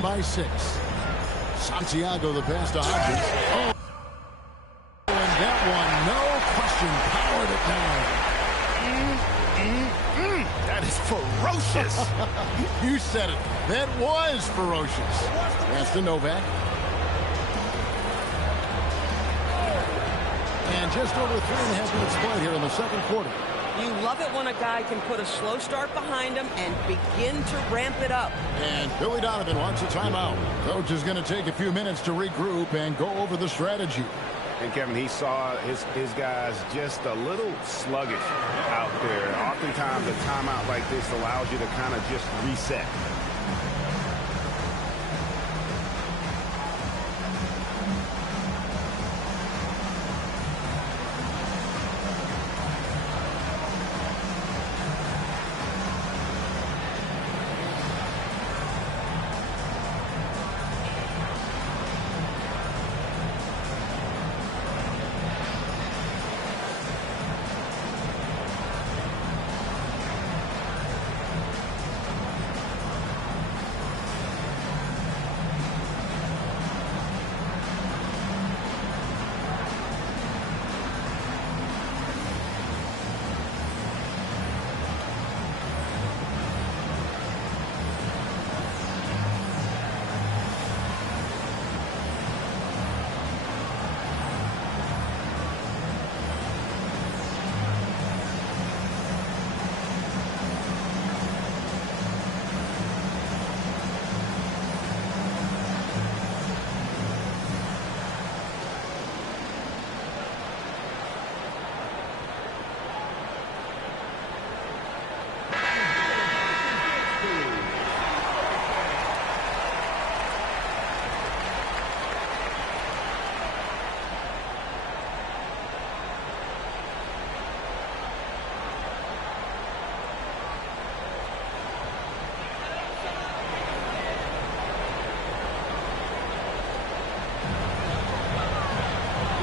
down by 6. Santiago the pass to Hodgins. Oh, and that one, no question, powered it down. That is ferocious. You said it. That was ferocious. That's to Novak. And just over 3.5 minutes played here in the second quarter. You love it when a guy can put a slow start behind him and begin to ramp it up. And Billy Donovan wants a timeout. Coach is going to take a few minutes to regroup and go over the strategy. And Kevin, he saw his guys just a little sluggish out there. Oftentimes a timeout like this allows you to kind of just reset.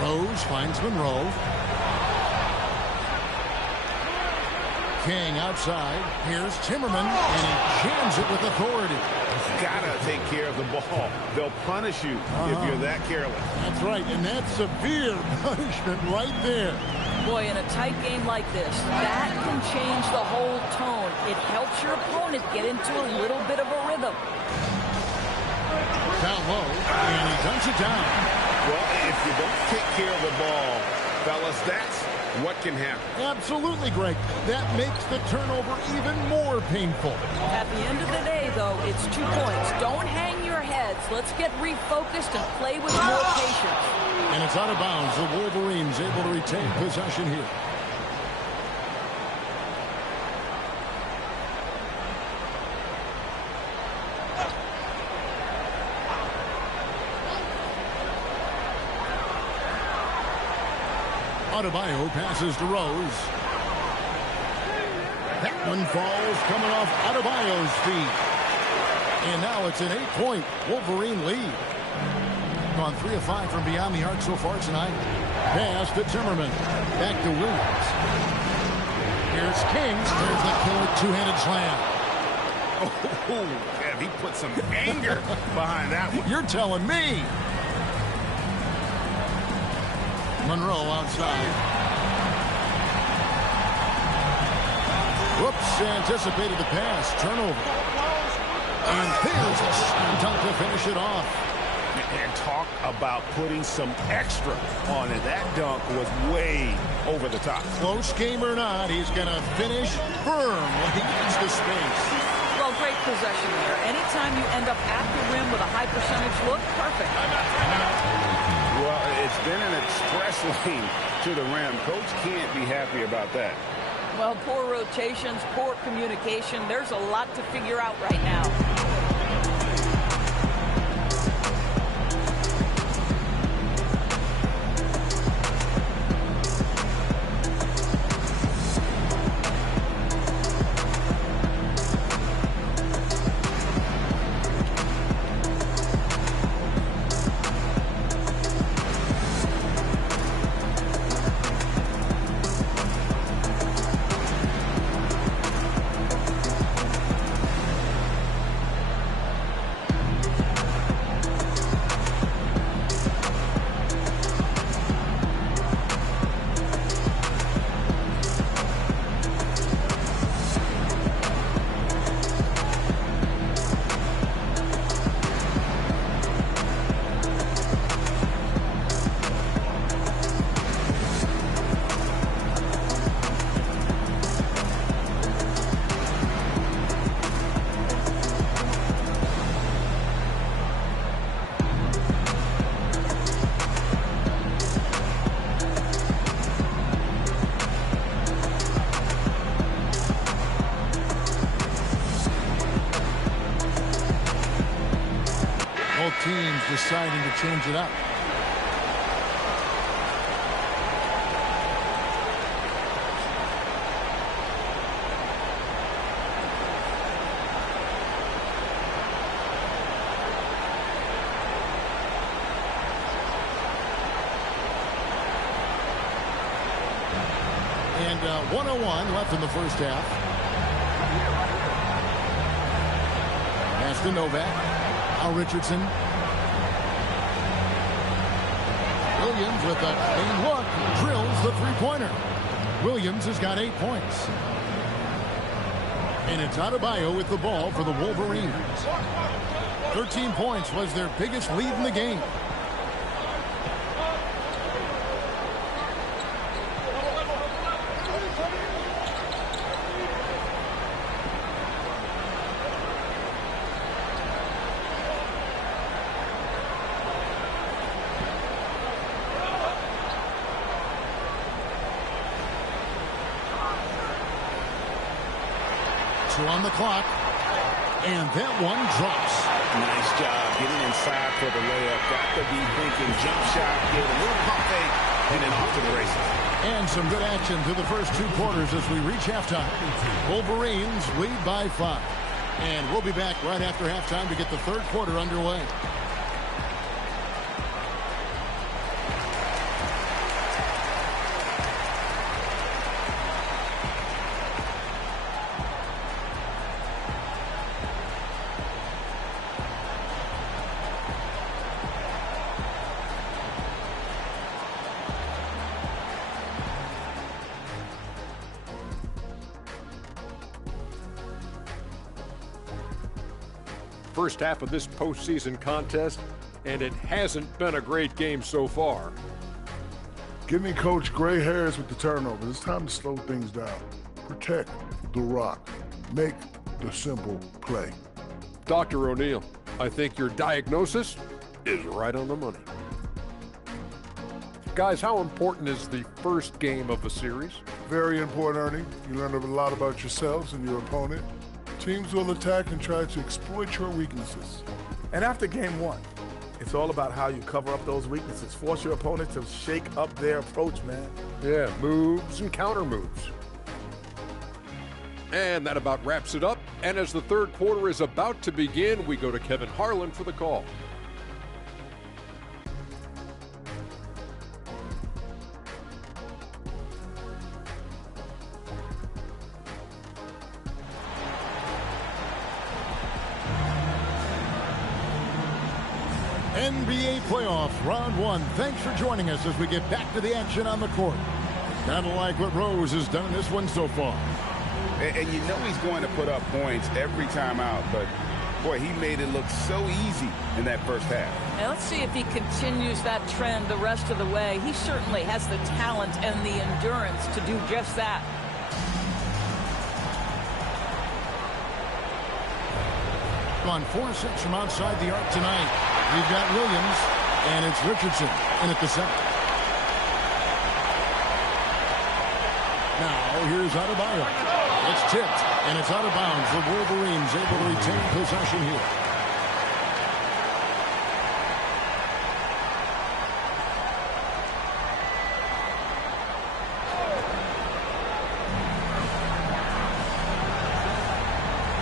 Rose finds Monroe. King outside. Here's Timmerman, and he jams it with authority. Gotta take care of the ball. They'll punish you if you're that careless. That's right, and that's severe punishment right there. Boy, in a tight game like this, that can change the whole tone. It helps your opponent get into a little bit of a rhythm. Down low, and he dunks it down. Well, if you don't take care of the ball, fellas, that's what can happen. Absolutely, Greg. That makes the turnover even more painful. At the end of the day, though, it's 2 points. Don't hang your heads. Let's get refocused and play with more patience. And it's out of bounds. The Wolverines able to retain possession here. Adebayo passes to Rose. That one falls coming off Adebayo's feet. And now it's an 8-point Wolverine lead. Gone 3 of 5 from beyond the arc so far tonight. Pass to Timmerman. Back to Williams. Here's King. There's the killer two-handed slam. Oh, Kev, he put some anger behind that one. You're telling me. Monroe outside. Whoops, anticipated the pass. Turnover. And there's a slam dunk to finish it off. And talk about putting some extra on it. That dunk was way over the top. Close game or not, he's going to finish firm when he gets the space. Well, great possession there. Anytime you end up at the rim with a high percentage look, perfect. Well, it's been an express lane to the rim. Coach can't be happy about that. Well, poor rotations, poor communication. There's a lot to figure out right now. teams deciding to change it up. And 1:01 left in the first half. Pass to Novak. Now Richardson. Williams with a look. Drills the three-pointer. Williams has got 8 points. And it's Adebayo with the ball for the Wolverines. 13 points was their biggest lead in the game. On the clock, and that one drops. Nice job getting inside for the layup. Got to be thinking jump shot, get a little pump fake, and then off to the races. And some good action through the first 2 quarters as we reach halftime. Wolverines lead by 5. And we'll be back right after halftime to get the third quarter underway. First half of this postseason contest, and it hasn't been a great game so far. Giving Coach gray hairs with the turnovers. It's time to slow things down. Protect the rock. Make the simple play. Dr. O'Neal, I think your diagnosis is right on the money. Guys, how important is the first game of a series? Very important, Ernie. You learn a lot about yourselves and your opponent. Teams will attack and try to exploit your weaknesses. And after game 1, it's all about how you cover up those weaknesses. Force your opponent to shake up their approach, man. Yeah, moves and counter moves. And that about wraps it up. And as the third quarter is about to begin, we go to Kevin Harlan for the call. NBA playoffs, round 1. Thanks for joining us as we get back to the action on the court. Kind of like what Rose has done in this one so far. And you know he's going to put up points every time out, but boy, he made it look so easy in that first half. Now let's see if he continues that trend the rest of the way. He certainly has the talent and the endurance to do just that. Gone 4-6 from outside the arc tonight. We've got Williams, and it's Richardson in at the center. Now, here's Adebayo. It's tipped, and it's out of bounds. The Wolverines able to retain possession here.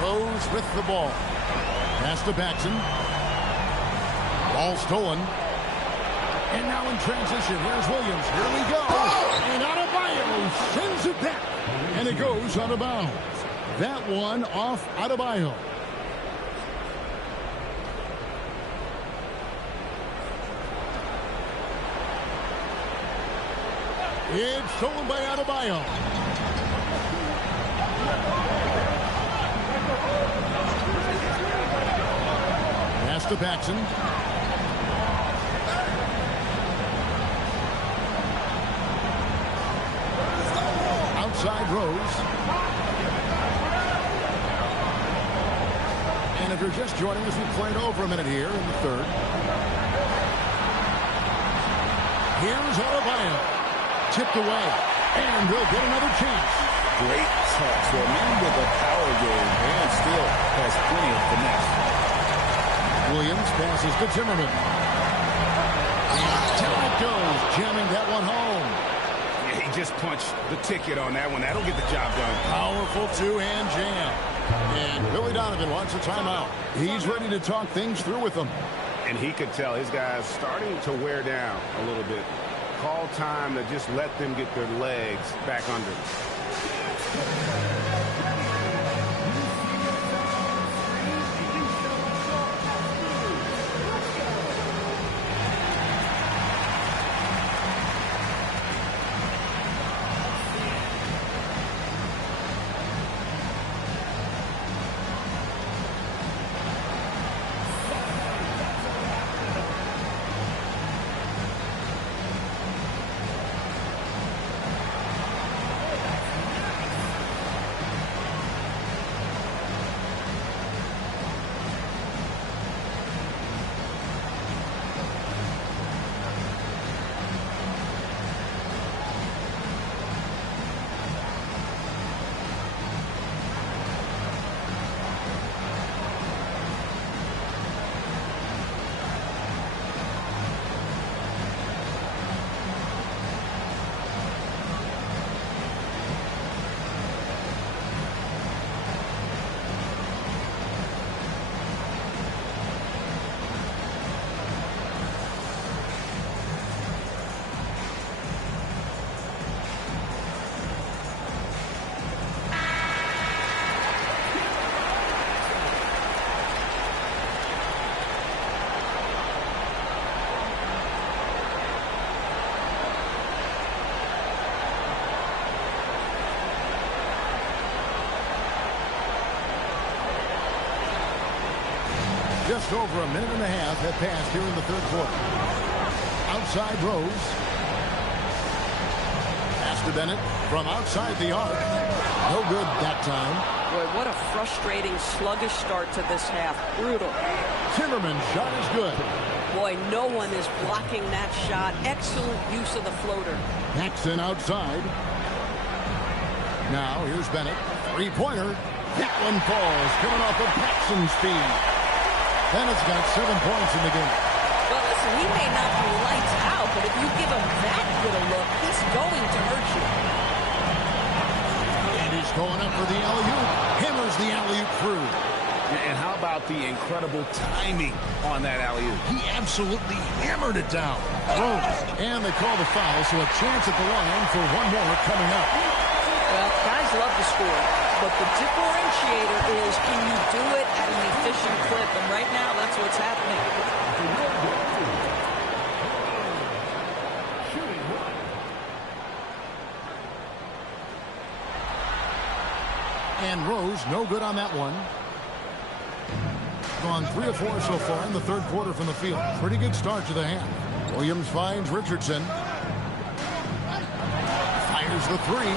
Rose with the ball. Pass to Paxson. Ball stolen. And now in transition, here's Williams. Here we go. And Adebayo sends it back. And it goes out of bounds. That one off Adebayo. It's stolen by Adebayo. Pass to Paxson. Outside Rose. And if you're just joining us, we played over a minute here in the third. Here's Adebayo. Tipped away. And we'll get another chance. Great touch. Well, man with a power game and still has plenty of finesse. Williams passes to Timmerman. And down it goes, jamming that one home. Yeah, he just punched the ticket on that one. That'll get the job done. Powerful two-hand jam. And Billy Donovan wants a timeout. He's ready to talk things through with them. And he could tell his guys starting to wear down a little bit. Call time to just let them get their legs back under them. Just over a minute and a half have passed here in the third quarter. Outside Rose. Pass to Bennett from outside the arc. No good that time. Boy, what a frustrating, sluggish start to this half. Brutal. Timmerman's shot is good. Boy, no one is blocking that shot. Excellent use of the floater. Paxson outside. Now here's Bennett. Three-pointer. That one falls. Coming off of Paxson's feed. Bennett's got 7 points in the game. Well, listen, he may not be lights out, but if you give him that good a look, he's going to hurt you. And he's going up for the alley-oop. Hammers the alley-oop through. And how about the incredible timing on that alley-oop? He absolutely hammered it down. Rose. And they call the foul, so a chance at the line for one more coming up. Well, guys love to score, but the differentiator is, can you do it at an efficient clip? And right now, that's what's happening. And Rose, no good on that one. Gone 3 of 4 so far in the third quarter from the field. Pretty good start to the half. Williams finds Richardson. Fires the three.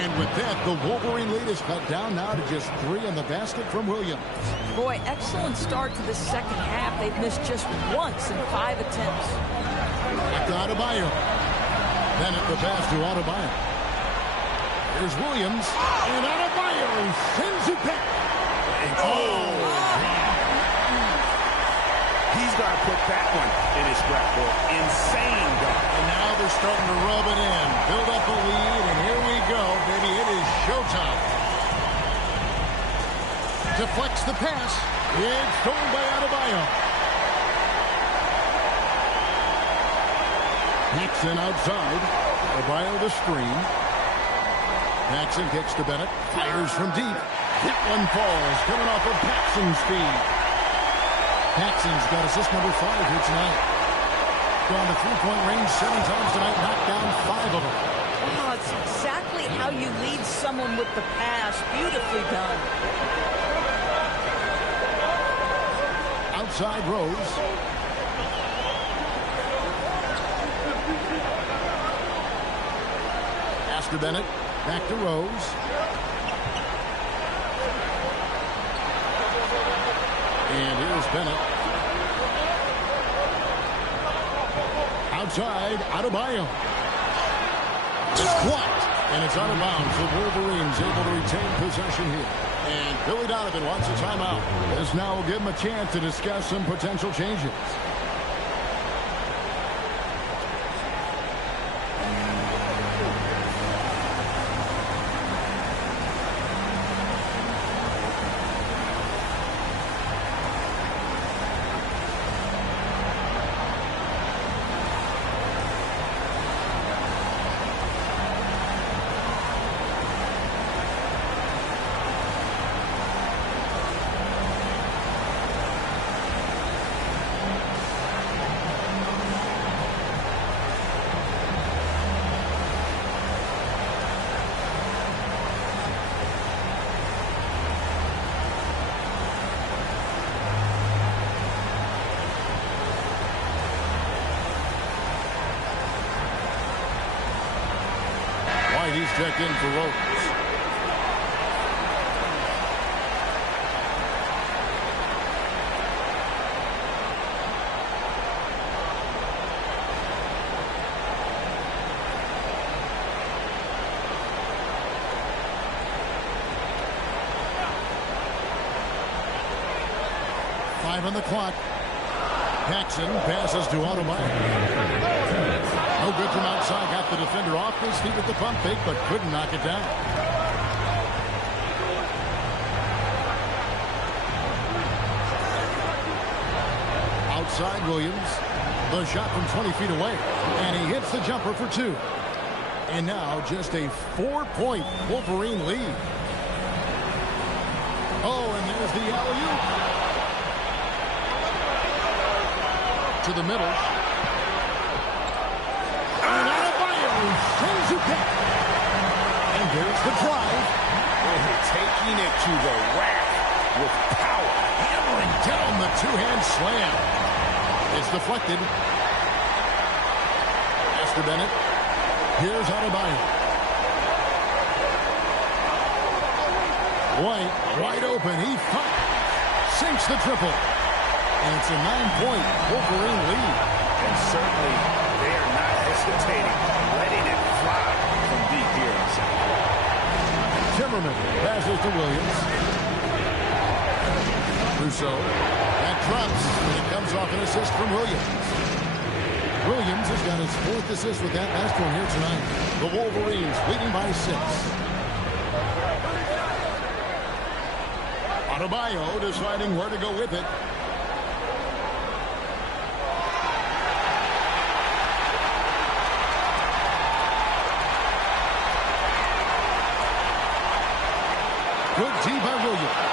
And with that, the Wolverine lead is cut down now to just 3 in the basket from Williams. Boy, excellent start to the second half. They've missed just once in 5 attempts. Back to Adebayo. Bennett the pass to Adebayo. Here's Williams. And Adebayo sends it back. He's got to put that one in his scrapbook. Insane dunk. And now they're starting to rub it in. Build up a lead, and here we go, baby. It is showtime. Deflects the pass. It's stolen by Adebayo. Paxson outside. Adebayo the screen. Paxson kicks to Bennett. Fires from deep. That one falls. Coming off of Paxson's feed. Paxson's got assist number 5 here tonight. Gone to three-point range 7 times tonight. Knocked down 5 of them. Wow, it's exactly how you lead someone with the pass. Beautifully done. Outside Rose. Pass to Bennett. Back to Rose. And here's Bennett. Outside, Adebayo. It's blocked. And it's out of bounds. The Wolverines able to retain possession here. And Billy Donovan wants a timeout. This now will give him a chance to discuss some potential changes. He's checked in for Rose. Five on the clock. Paxson passes to Adebayo. No good from outside. Got the defender off his feet with the pump fake, but couldn't knock it down. Outside Williams. The shot from 20 feet away. And he hits the jumper for two. And now just a 4-point Wolverine lead. Oh, and there's the alley-oop. To the middle. Shows you back. And there's the drive. Taking it to the rack with power. Hammering down the two-hand slam. It's deflected. Esther Bennett. Here's Adebayo. White, wide open. He sinks the triple. And it's a 9-point Wolverine lead. And certainly they are not hesitating, letting it fly from deep here inside. Timmerman passes to Williams. Rousseau. That drops, and it comes off an assist from Williams. Williams has got his 4th assist with that last one here tonight. The Wolverines leading by 6. Adebayo deciding where to go with it. Good D by Williams.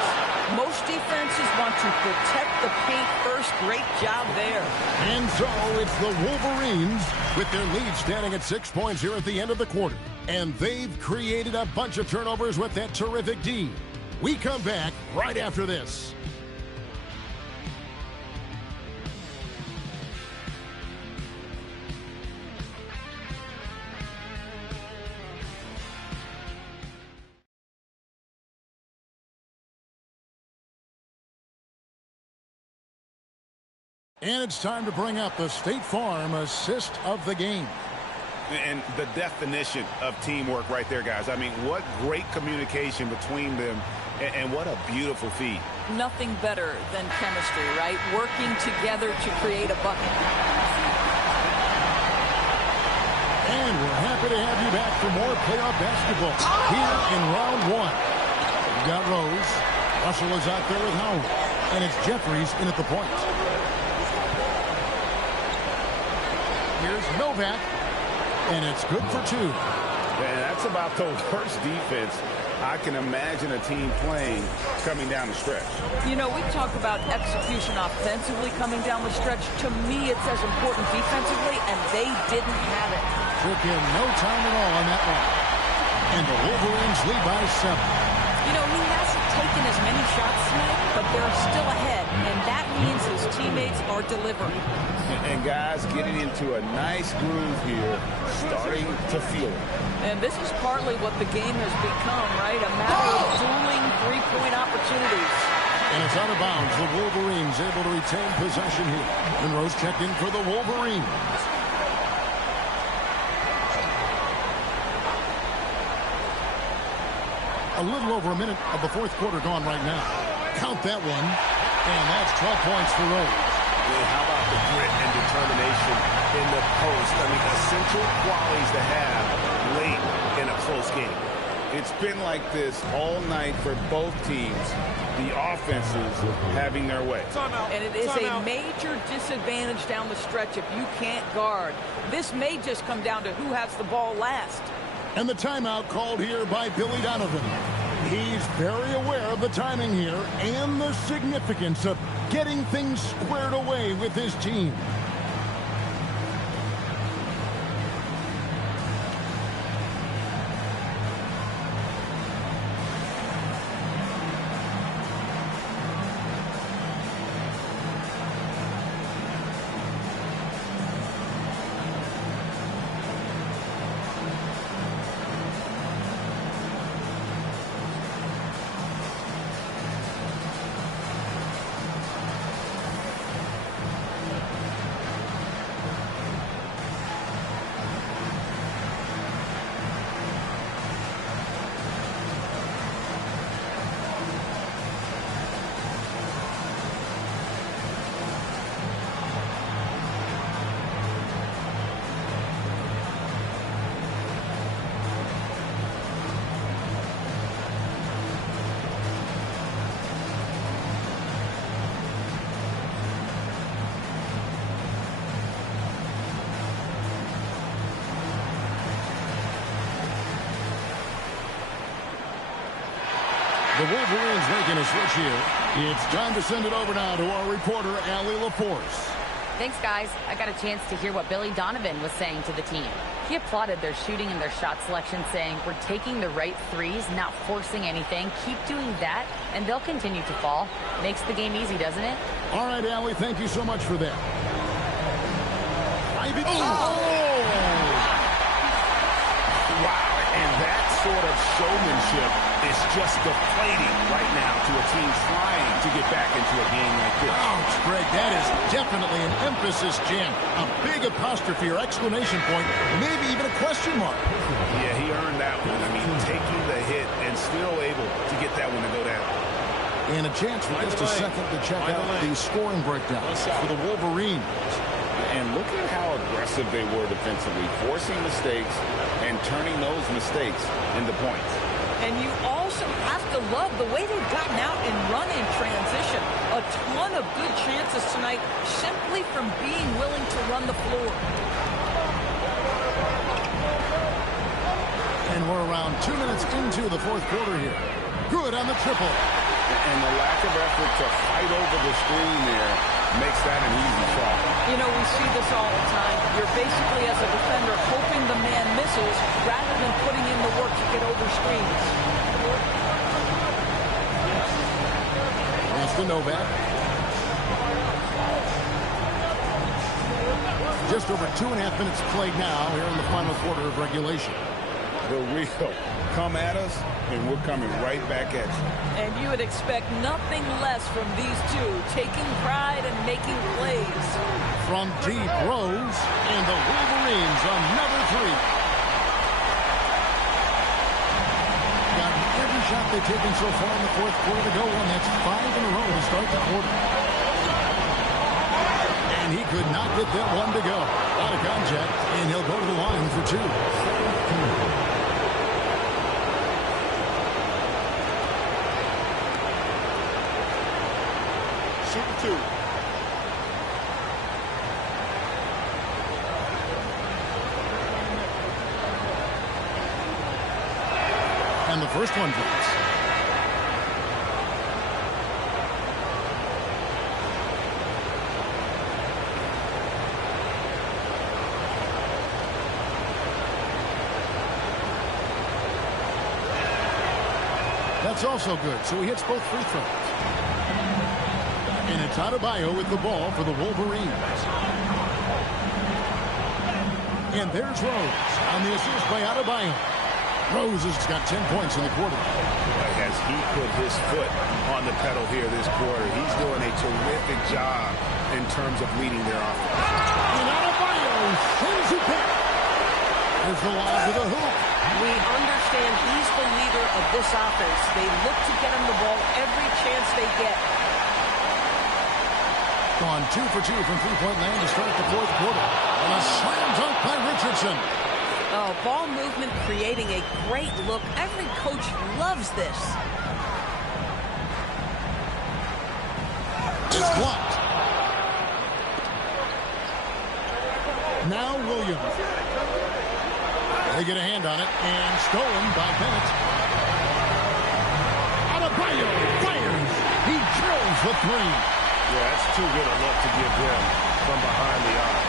Most defenses want to protect the paint first. Great job there. And so it's the Wolverines with their lead standing at 6 points here at the end of the quarter. And they've created a bunch of turnovers with that terrific D. We come back right after this. And it's time to bring up the State Farm assist of the game. And the definition of teamwork right there, guys. I mean, what great communication between them, and what a beautiful feed. Nothing better than chemistry, right? Working together to create a bucket. And we're happy to have you back for more playoff basketball here in round 1. We've got Rose. Russell is out there with Howard. And it's Jeffries in at the point. Here's Novak, and it's good for 2. And that's about the worst defense I can imagine a team playing coming down the stretch. You know, we talk about execution offensively coming down the stretch. To me, it's as important defensively, and they didn't have it. Took him no time at all on that one. And the Wolverines lead by 7. You know, he hasn't taken as many shots tonight, but they're still ahead, and that means his teammates are delivering. And guys, getting into a nice groove here, starting to feel it. And this is partly what the game has become, right? A matter of dueling three-point opportunities. And it's out of bounds. The Wolverines able to retain possession here. And Rose checked in for the Wolverines. A little over a minute of the fourth quarter gone right now. Count that one. And that's 12 points for Rose. Yeah, how about the grit and determination in the post? I mean, essential qualities to have late in a close game. It's been like this all night for both teams. The offenses having their way. And it is a major disadvantage down the stretch if you can't guard. This may just come down to who has the ball last. And the timeout called here by Billy Donovan. He's very aware of the timing here and the significance of getting things squared away with his team. The Wolverines making a switch here. It's time to send it over now to our reporter, Allie LaForce. Thanks, guys. I got a chance to hear what Billy Donovan was saying to the team. He applauded their shooting and their shot selection, saying, "We're taking the right threes, not forcing anything. Keep doing that, and they'll continue to fall." Makes the game easy, doesn't it? All right, Allie, thank you so much for that. Wow, and that sort of showmanship is just deflating right now to a team trying to get back into a game like this. Ouch, Greg, that is definitely an emphasis jam. A big apostrophe or exclamation point, maybe even a question mark. Yeah, he earned that one. I mean, taking the hit and still able to get that one to go down. And a chance for just a second to check out the scoring breakdowns for the Wolverines. And look at how aggressive they were defensively, forcing mistakes and turning those mistakes into points. And you also have to love the way they've gotten out and run in transition. A ton of good chances tonight simply from being willing to run the floor. And we're around 2 minutes into the fourth quarter here. Good on the triple. And the lack of effort to fight over the screen there makes that an easy shot. You know, we see this all the time. You're basically, as a defender, hoping the man misses rather than putting in the work to get over screens. That's the Novak. Just over 2.5 minutes played now here in the final quarter of regulation. The real come at us, and we're coming right back at you. And you would expect nothing less from these two, taking pride and making plays. From deep, Rose, and the Wolverines another three. Gotten every shot they've taken so far in the fourth quarter to go on. That's 5 in a row to start the quarter. And he could not get that one to go. Out of contact, and he'll go to the line for two. Shooting two. And the first one drops. That's also good, so he hits both free throws. And it's Adebayo with the ball for the Wolverines. And there's Rose on the assist by Adebayo. Rose has got 10 points in the quarter. As he put his foot on the pedal here this quarter, he's doing a terrific job in terms of leading their offense. And Adebayo sends it back. Here's the lob to the hoop. We understand he's the leader of this offense. They look to get him the ball every chance they get. Gone 2 for 2 from three-point land to start the fourth quarter. And a slam dunk by Richardson. Oh, ball movement creating a great look. Every coach loves this. It's blocked. Now Williams. They get a hand on it and stolen by Bennett. Adebayo fires. He drills the three. Yeah, that's too good a look to give them from behind the arc.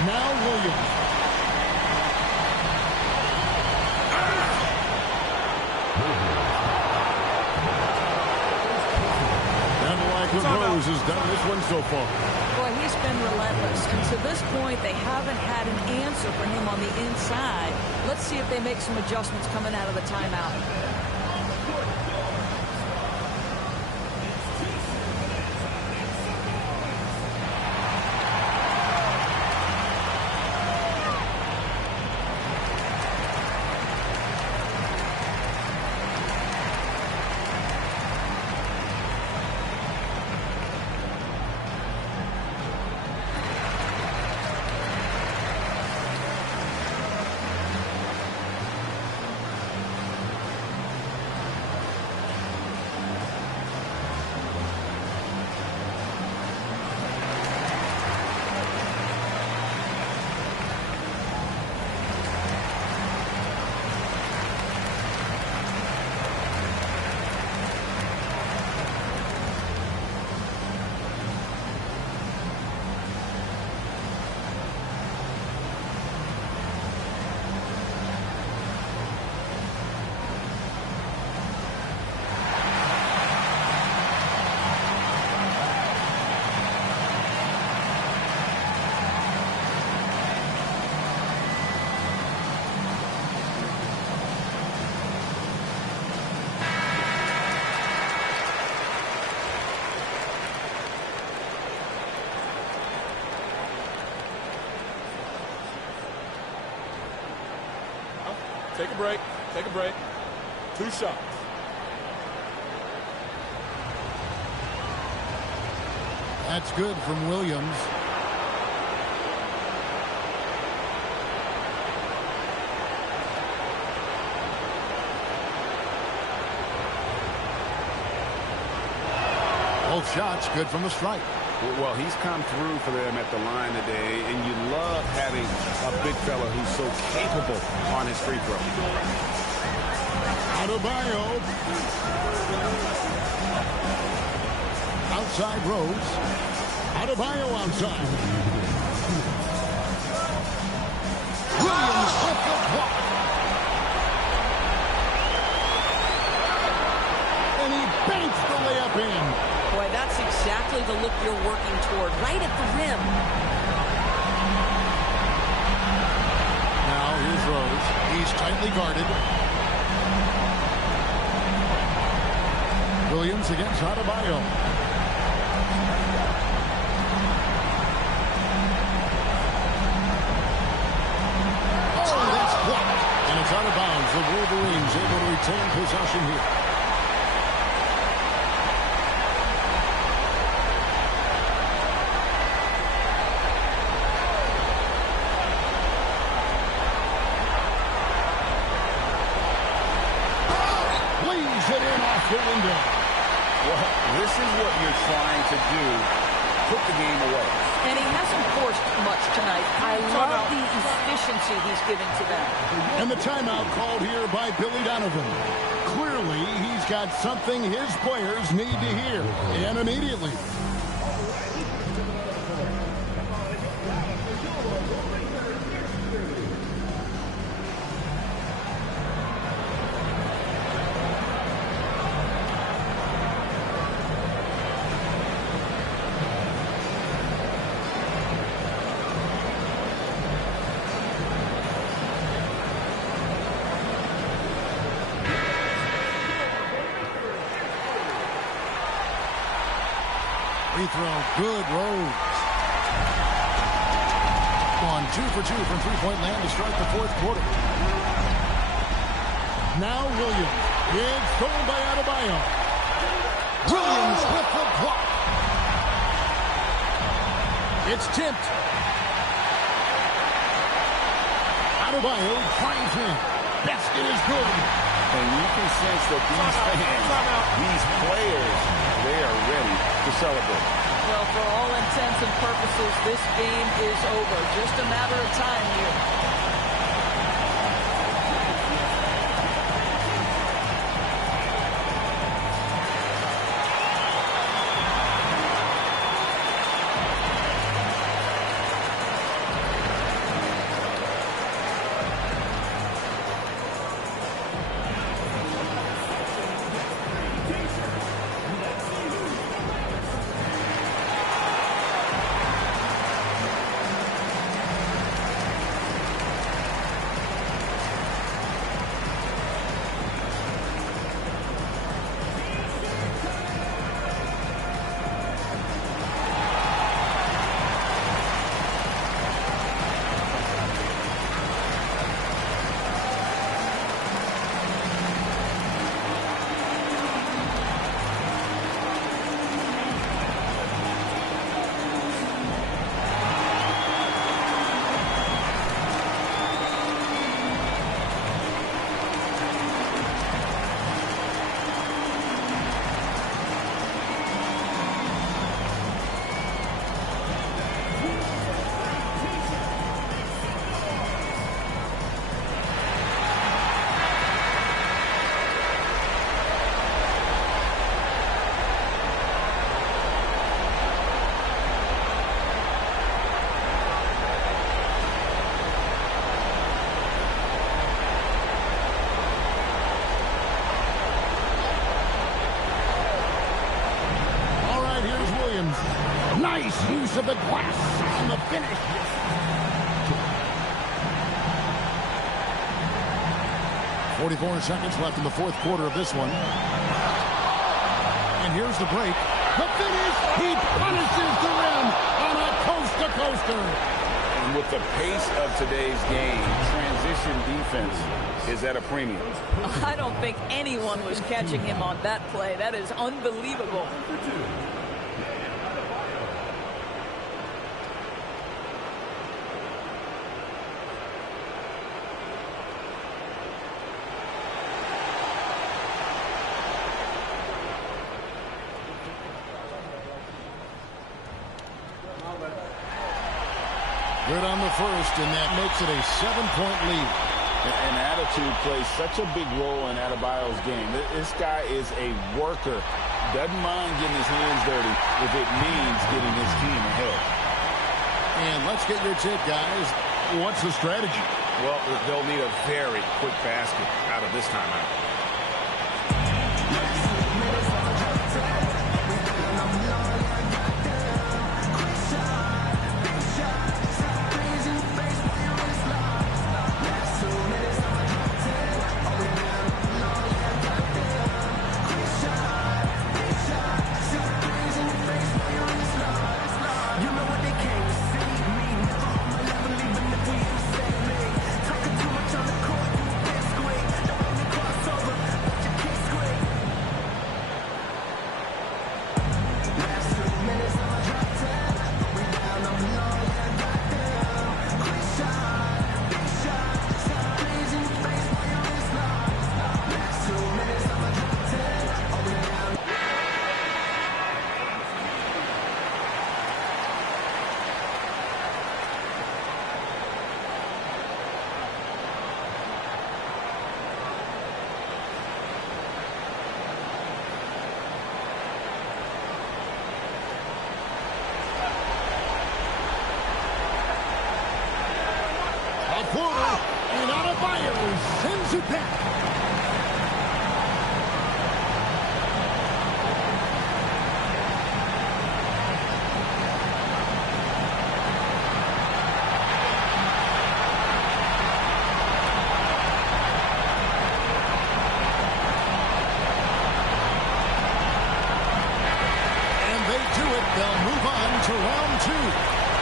Now Williams. And Michael Rose has done this one so far. Boy, he's been relentless. And to this point, they haven't had an answer for him on the inside. Let's see if they make some adjustments coming out of the timeout. Take a break. Take a break. 2 shots. That's good from Williams. Both shots good from the stripe. Well, he's come through for them at the line today, and you love having a big fella who's so capable on his free throw. Adebayo. Outside Rose. Adebayo outside. Williams off the block. And he banks the layup in. Boy, that's exactly the look you're working toward, right at the rim. Now here's Rose. He's tightly guarded. Williams against Adebayo. Oh, that's blocked. And it's out of bounds. The Wolverines able to retain possession here. The window. Well, this is what you're trying to do. Put the game away. And he hasn't forced much tonight. I love the efficiency he's giving to them. And the timeout called here by Billy Donovan. Clearly, he's got something his players need to hear. And immediately. Free throw, good. Rose. On 2 for 2 from three-point land to start the fourth quarter. Now Williams. It's stolen by Adebayo. Williams with the block. It's tipped. Adebayo drives in. Basket is good. And you can sense that these fans, these players, they are ready to celebrate. Well, for all intents and purposes, this game is over. Just a matter of time here. Nice use of the glass on the finish. .44 seconds left in the fourth quarter of this one. And here's the break. The finish. He punishes the rim on a coast-to-coaster. And with the pace of today's game, transition defense is at a premium. I don't think anyone was catching him on that play. That is unbelievable. Good on the first, and that makes it a 7-point lead. And attitude plays such a big role in Adebayo's game. This guy is a worker. Doesn't mind getting his hands dirty if it means getting his team ahead. And let's get your take, guys. What's the strategy? Well, they'll need a very quick basket out of this timeout. And Adebayo sends it back. And they do it. They'll move on to round two.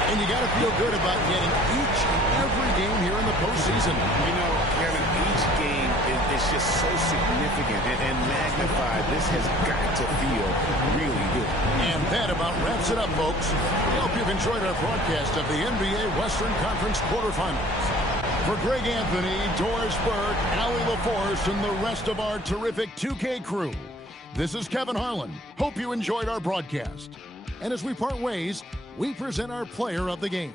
And you got to feel good about getting each and every game here in the postseason. You know, Kevin, each game is just so significant and magnified. This has got to feel really good. And that about wraps it up, folks. We hope you've enjoyed our broadcast of the NBA Western Conference quarterfinals. For Greg Anthony, Doris Burke, Allie LaForce, and the rest of our terrific 2K crew, this is Kevin Harlan. Hope you enjoyed our broadcast. And as we part ways, we present our player of the game.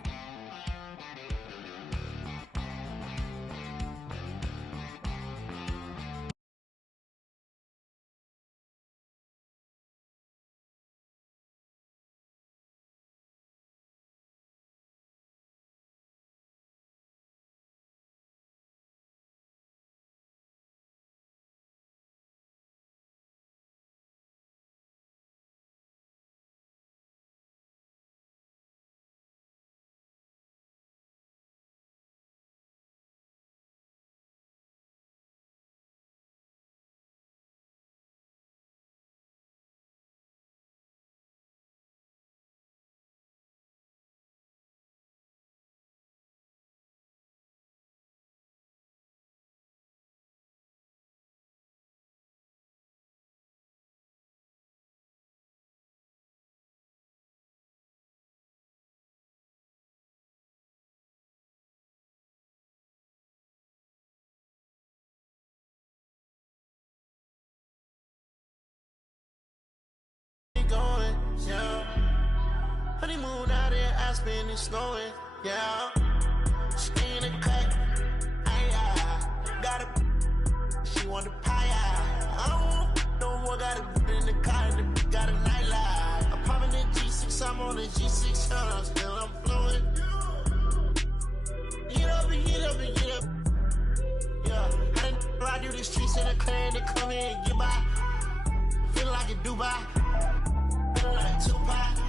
Honeymoon out there, Aspen is snowing, yeah. Skin and cut, got a, she want the pie, I don't want no more, got a in the car, and the got a nightlife. I'm popping the G6, I'm on the G6, I'm still, I'm flowing. Get up and get up and get up, yeah. I didn't ride through the streets in a clan to come in and get by. Feel like a Dubai, feel like Tupac.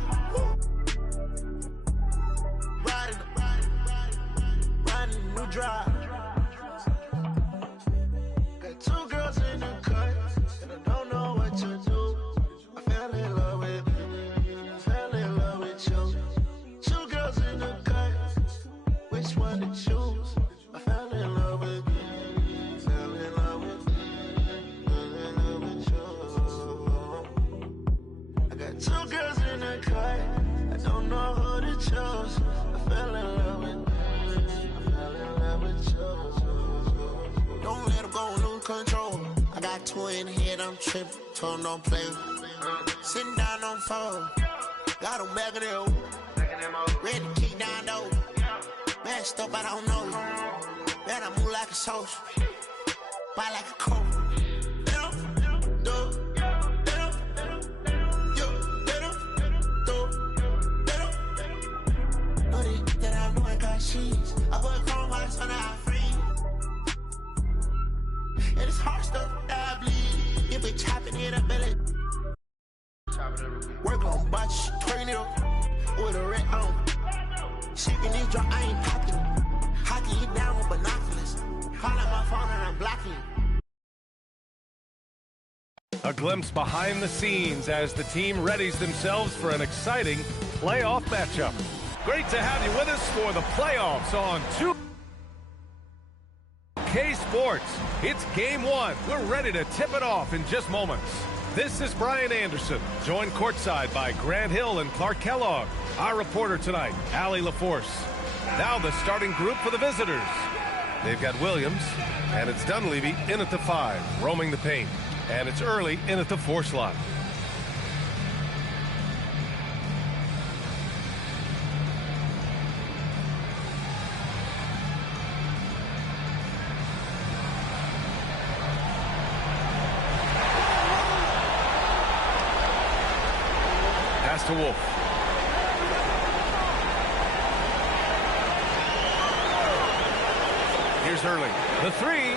Riding new drive. Got two girls in the cut, and I don't know what to do. I fell in love with you. Two girls in the cut, which one to choose? I fell in love with you. Fell in love with you. I got two girls in the cut, I don't know who to choose. I fell in love with you. Don't let them go, lose control. I got two in the head, I'm tripping, told them don't play. Sitting down on phone, got them back of them. Ready to kick down though. Messed up, I don't know you. Man, I move like a soldier, buy like a coat. I put chrome hearts on our free. And it's hard stuff that I bleed. If we chopping it up, belly. Work on botch, turn it up with a red on. Shaking this drum, I ain't popping. Hocking you down with binoculars. Call out my phone and I'm blocking you. A glimpse behind the scenes as the team readies themselves for an exciting playoff matchup. Great to have you with us for the playoffs on 2K Sports. It's game one. We're ready to tip it off in just moments. This is Brian Anderson, joined courtside by Grant Hill and Clark Kellogg. Our reporter tonight, Allie LaForce. Now the starting group for the visitors. They've got Williams, and it's Dunleavy in at the 5, roaming the paint. And it's Early in at the 4 slot. To Wolf. Here's Early. The 3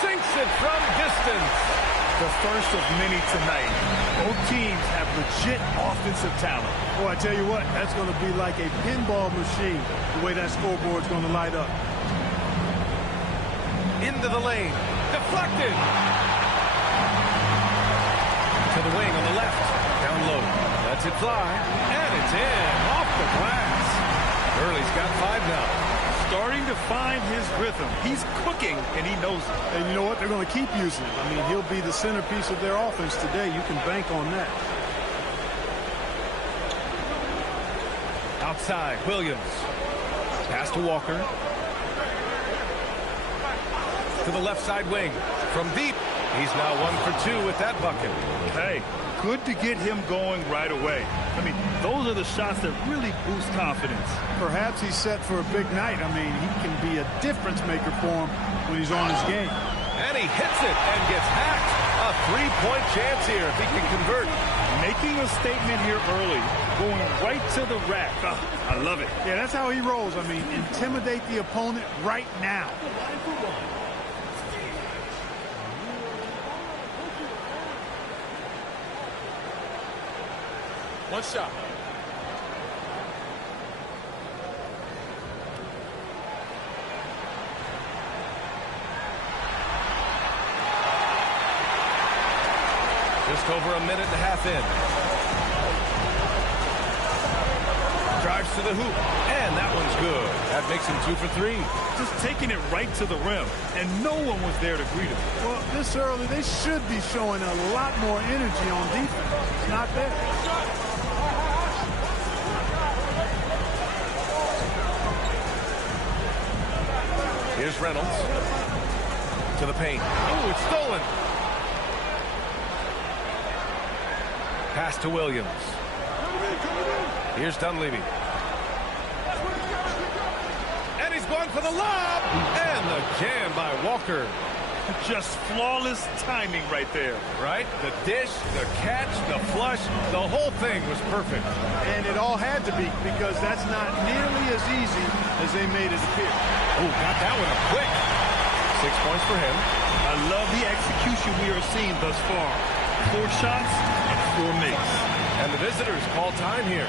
sinks it from distance. The first of many tonight. Both teams have legit offensive talent. Boy, I tell you what, that's going to be like a pinball machine, the way that scoreboard's going to light up. Into the lane. Deflected. To the wing on the left. Down low. Lets it fly, and it's in, off the glass. Hurley's got 5 now. Starting to find his rhythm. He's cooking, and he knows it. And you know what? They're going to keep using him. I mean, he'll be the centerpiece of their offense today. You can bank on that. Outside, Williams. Pass to Walker. To the left side wing. From deep. He's now 1 for 2 with that bucket. Hey, good to get him going right away. I mean, those are the shots that really boost confidence. Perhaps he's set for a big night. I mean, he can be a difference maker for him when he's on his game. And he hits it and gets hacked. A 3-point chance here if he can convert. Making a statement here early, going right to the rack. Oh, I love it. Yeah, that's how he rolls. I mean, intimidate the opponent right now. One shot. Just over a minute and a half in. Drives to the hoop, and that one's good. That makes him 2 for 3. Just taking it right to the rim, and no one was there to greet him. Well, this early, they should be showing a lot more energy on defense. It's not there. Here's Reynolds. To the paint. Oh, it's stolen. Pass to Williams. Here's Dunleavy. And he's going for the lob. And the jam by Walker. Just flawless timing right there. Right? The dish, the catch, the flush, the whole thing was perfect. And it all had to be, because that's not nearly as easy as they made it appear. Oh, got that one up quick. 6 points for him. I love the execution we are seeing thus far. 4 shots and 4 makes. And the visitors call time here.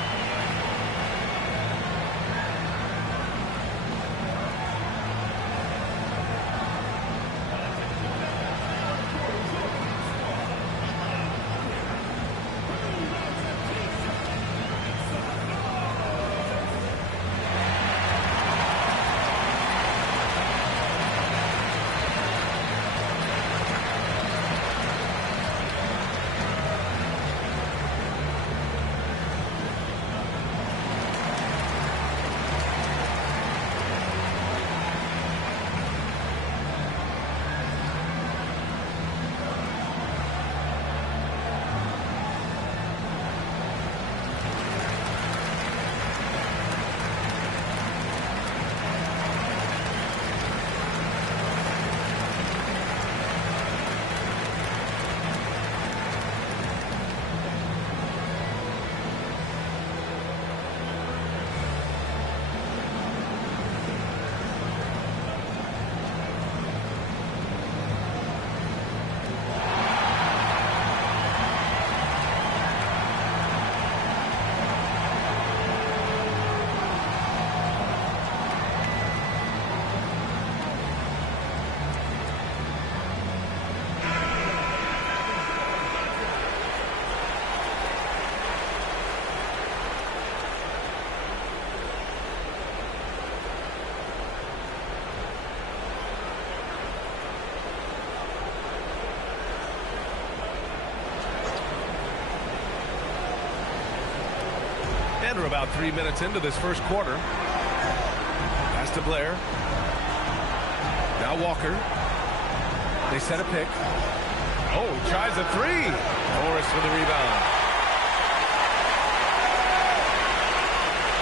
And we're about 3 minutes into this first quarter. Pass to Blair. Now Walker. They set a pick. Oh, tries a 3. Morris for the rebound.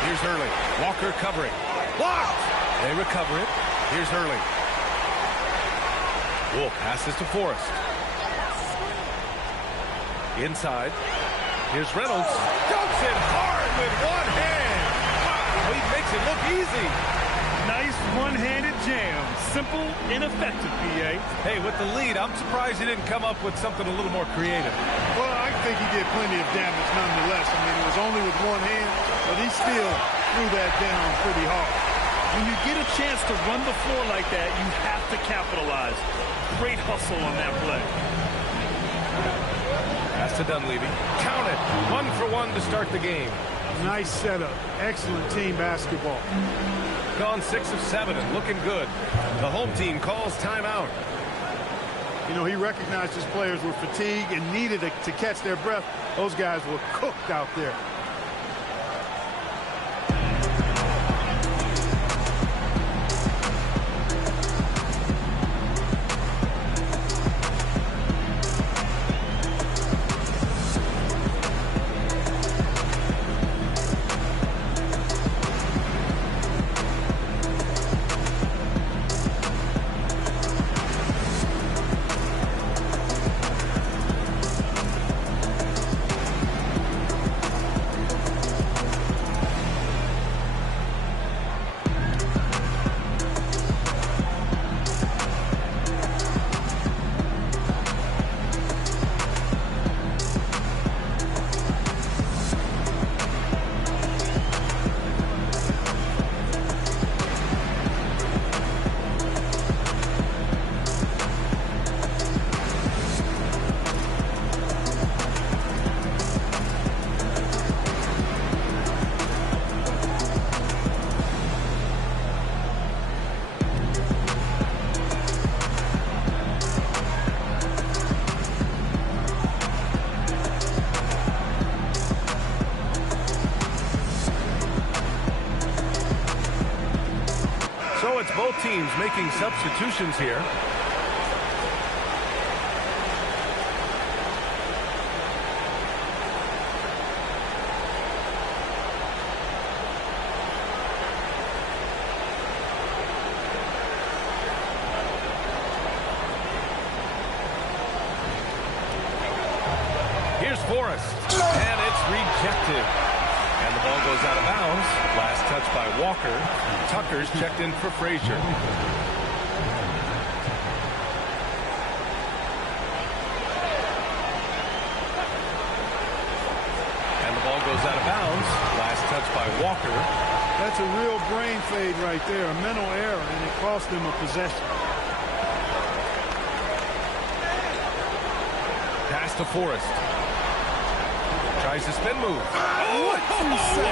Here's Hurley. Walker covering. Blocked. They recover it. Here's Hurley. Wolf passes to Forrest. Inside. Here's Reynolds. Dumps it hard with one hand. Wow, he makes it look easy. Nice one-handed jam. Simple and effective, PA. Hey, with the lead, I'm surprised he didn't come up with something a little more creative. Well, I think he did plenty of damage nonetheless. I mean, it was only with one hand, but he still threw that down pretty hard. When you get a chance to run the floor like that, you have to capitalize. Great hustle on that play. Pass to Dunleavy. Count it. 1 for 1 to start the game. Nice setup. Excellent team basketball. Gone 6 of 7 and looking good. The home team calls timeout. You know, he recognized his players were fatigued and needed to catch their breath. Those guys were cooked out there. So it's both teams making substitutions here. Here's Forrest, and it's rejected. And the ball goes out of bounds. Last touch by Walker. Tucker's checked in for Frazier. And the ball goes out of bounds. Last touch by Walker. That's a real brain fade right there, a mental error, and it cost them a possession. Pass to Forrest. Tries to spin move. Oh, what you say?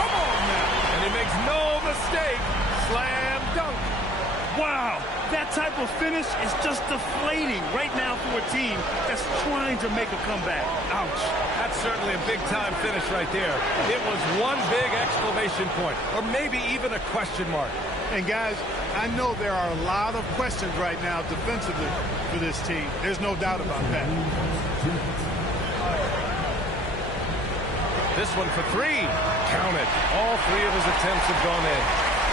Come on now. And he makes no mistake. Slam dunk. Wow, that type of finish is just deflating right now for a team that's trying to make a comeback. Ouch. That's certainly a big-time finish right there. It was one big exclamation point, or maybe even a question mark. And guys, I know there are a lot of questions right now defensively for this team. There's no doubt about that. This one for three. Count it. All three of his attempts have gone in.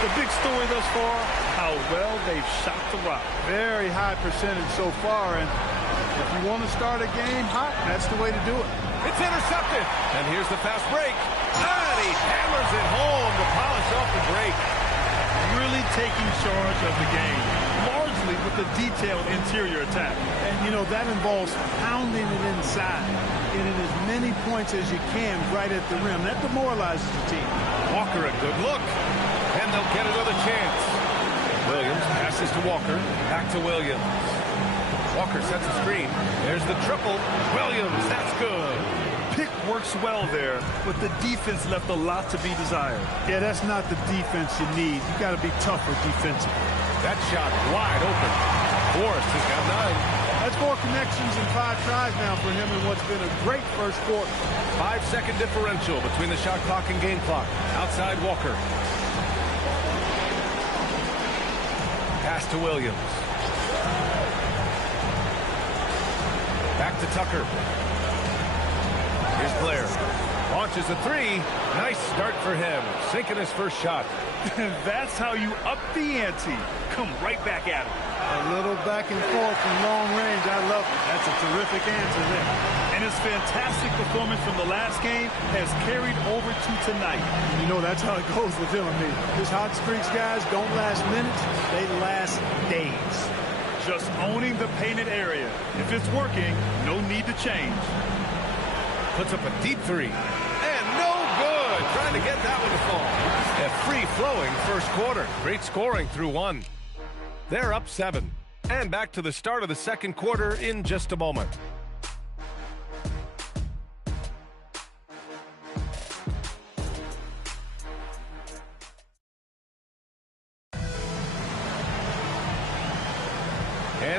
The big story thus far, how well they've shot the rock. Very high percentage so far, and if you want to start a game hot, that's the way to do it. It's intercepted. And here's the fast break. And he hammers it home to polish off the break. Really taking charge of the game, largely with the detailed interior attack. And, you know, that involves pounding it inside, getting as many points as you can right at the rim. That demoralizes the team. Walker, a good look. And they'll get another chance. Williams passes to Walker. Back to Williams. Walker sets a screen. There's the triple. Williams, that's good. Pick works well there, but the defense left a lot to be desired. Yeah, that's not the defense you need. You got to be tougher defensively. That shot wide open. Forrest has got 9. That's 4 connections and 5 tries now for him in what's been a great first quarter. 5-second differential between the shot clock and game clock. Outside Walker. Pass to Williams. Back to Tucker. Here's Blair. Launches a 3. Nice start for him. Sinking his first shot. That's how you up the ante. Come right back at him. A little back and forth from long range. I love it. That's a terrific answer there. And his fantastic performance from the last game has carried over to tonight. You know, that's how it goes with him and me. His hot streaks, guys, don't last minutes. They last days. Just owning the painted area. If it's working, no need to change. Puts up a deep 3. And no good. Trying to get that one to fall. A free-flowing first quarter. Great scoring through 1. They're up 7. And back to the start of the second quarter in just a moment.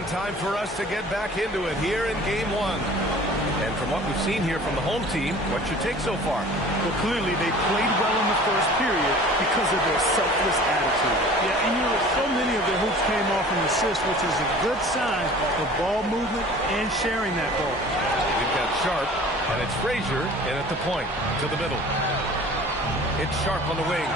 time for us to get back into it here in Game 1. And from what we've seen here from the home team, what's your take so far? Well, clearly they played well in the first period because of their selfless attitude. Yeah, and so many of their hoops came off an assist, which is a good sign for ball movement and sharing that ball. We've got Sharp, and it's Frazier in at the point, to the middle. It's Sharp on the wing.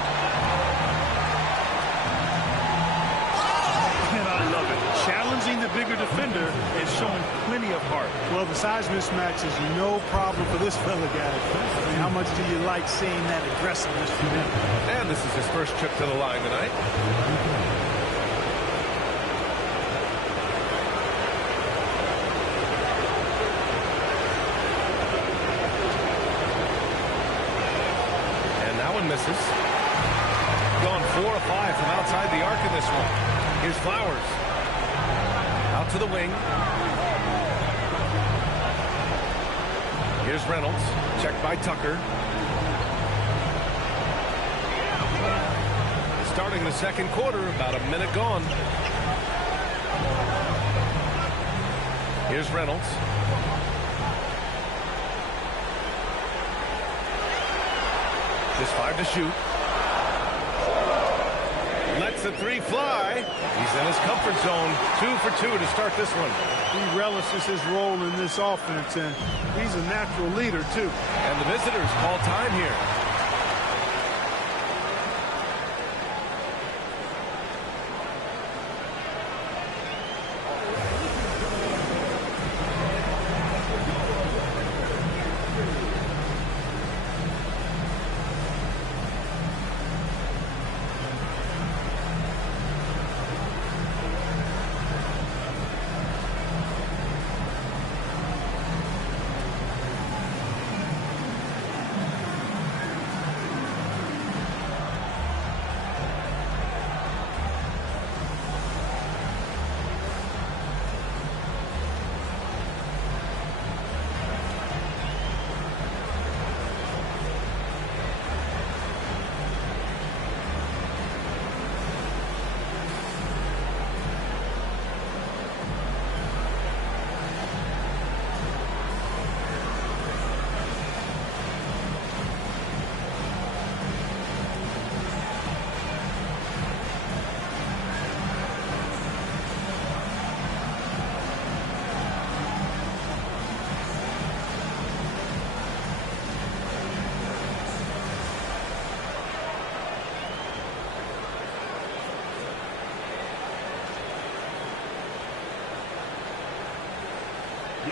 And I love it. Challenging the bigger defender and showing plenty of heart. Well, the size mismatch is no problem for this fella, guys. I mean, how much do you like seeing that aggressiveness from him? And this is his first trip to the line tonight. And that one misses. Gone 4 of 5 from outside the arc in this one. Here's Flowers. Out to the wing. Here's Reynolds. Checked by Tucker. Starting the second quarter, about a minute gone. Here's Reynolds. Just 5 to shoot. Lets the 3 fly. He's in his comfort zone. 2 for 2 to start this one. He relishes his role in this offense, and he's a natural leader, too. And the visitors call time here.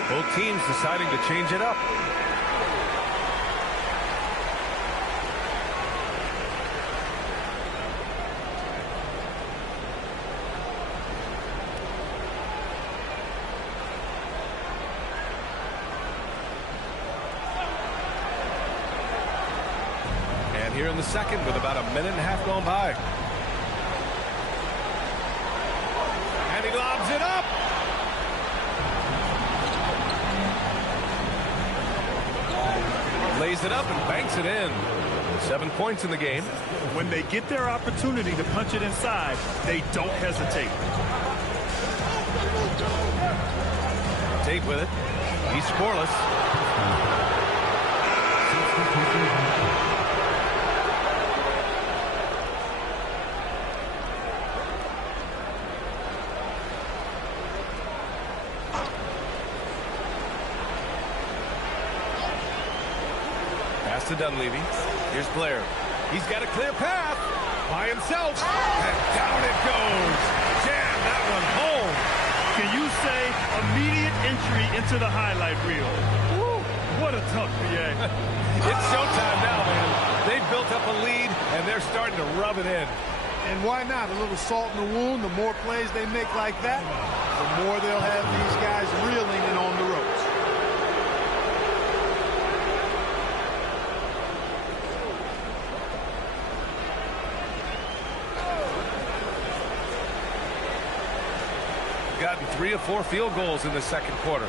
Both teams deciding to change it up. And here in the second with about a minute and a half gone by. And he lobs it up. Lays it up and banks it in. 7 points in the game. When they get their opportunity to punch it inside, they don't hesitate. Tate with it. He's scoreless. To Dunleavy. Here's Blair. He's got a clear path by himself. And down it goes. Jam that one home. Can you say immediate entry into the highlight reel? Woo, what a tough PA. It's showtime now, man. They've built up a lead, and they're starting to rub it in. And why not? A little salt in the wound. The more plays they make like that, the more they'll have these guys reeling and on the ropes. Gotten 3 of 4 field goals in the second quarter.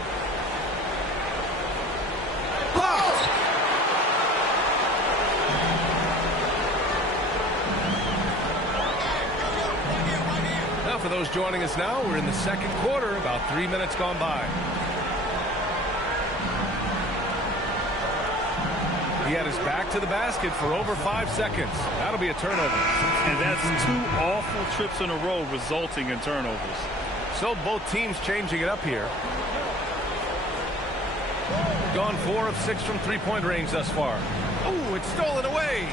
Now for for those joining us now, we're in the second quarter, about 3 minutes gone by. He had his back to the basket for over 5 seconds. That'll be a turnover. And that's 2 awful trips in a row resulting in turnovers. So both teams changing it up here. Gone 4 of 6 from three-point range thus far. Oh, it's stolen away.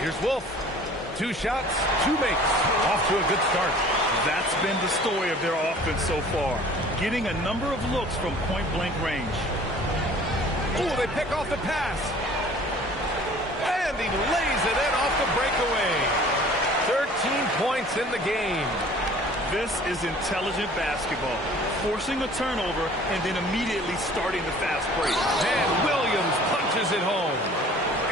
Here's Wolf. 2 shots, 2 makes. Off to a good start. That's been the story of their offense so far. Getting a number of looks from point-blank range. Oh, they pick off the pass. And he lays it in off the breakaway. 13 points in the game. This is intelligent basketball. Forcing a turnover and then immediately starting the fast break. And Williams punches it home.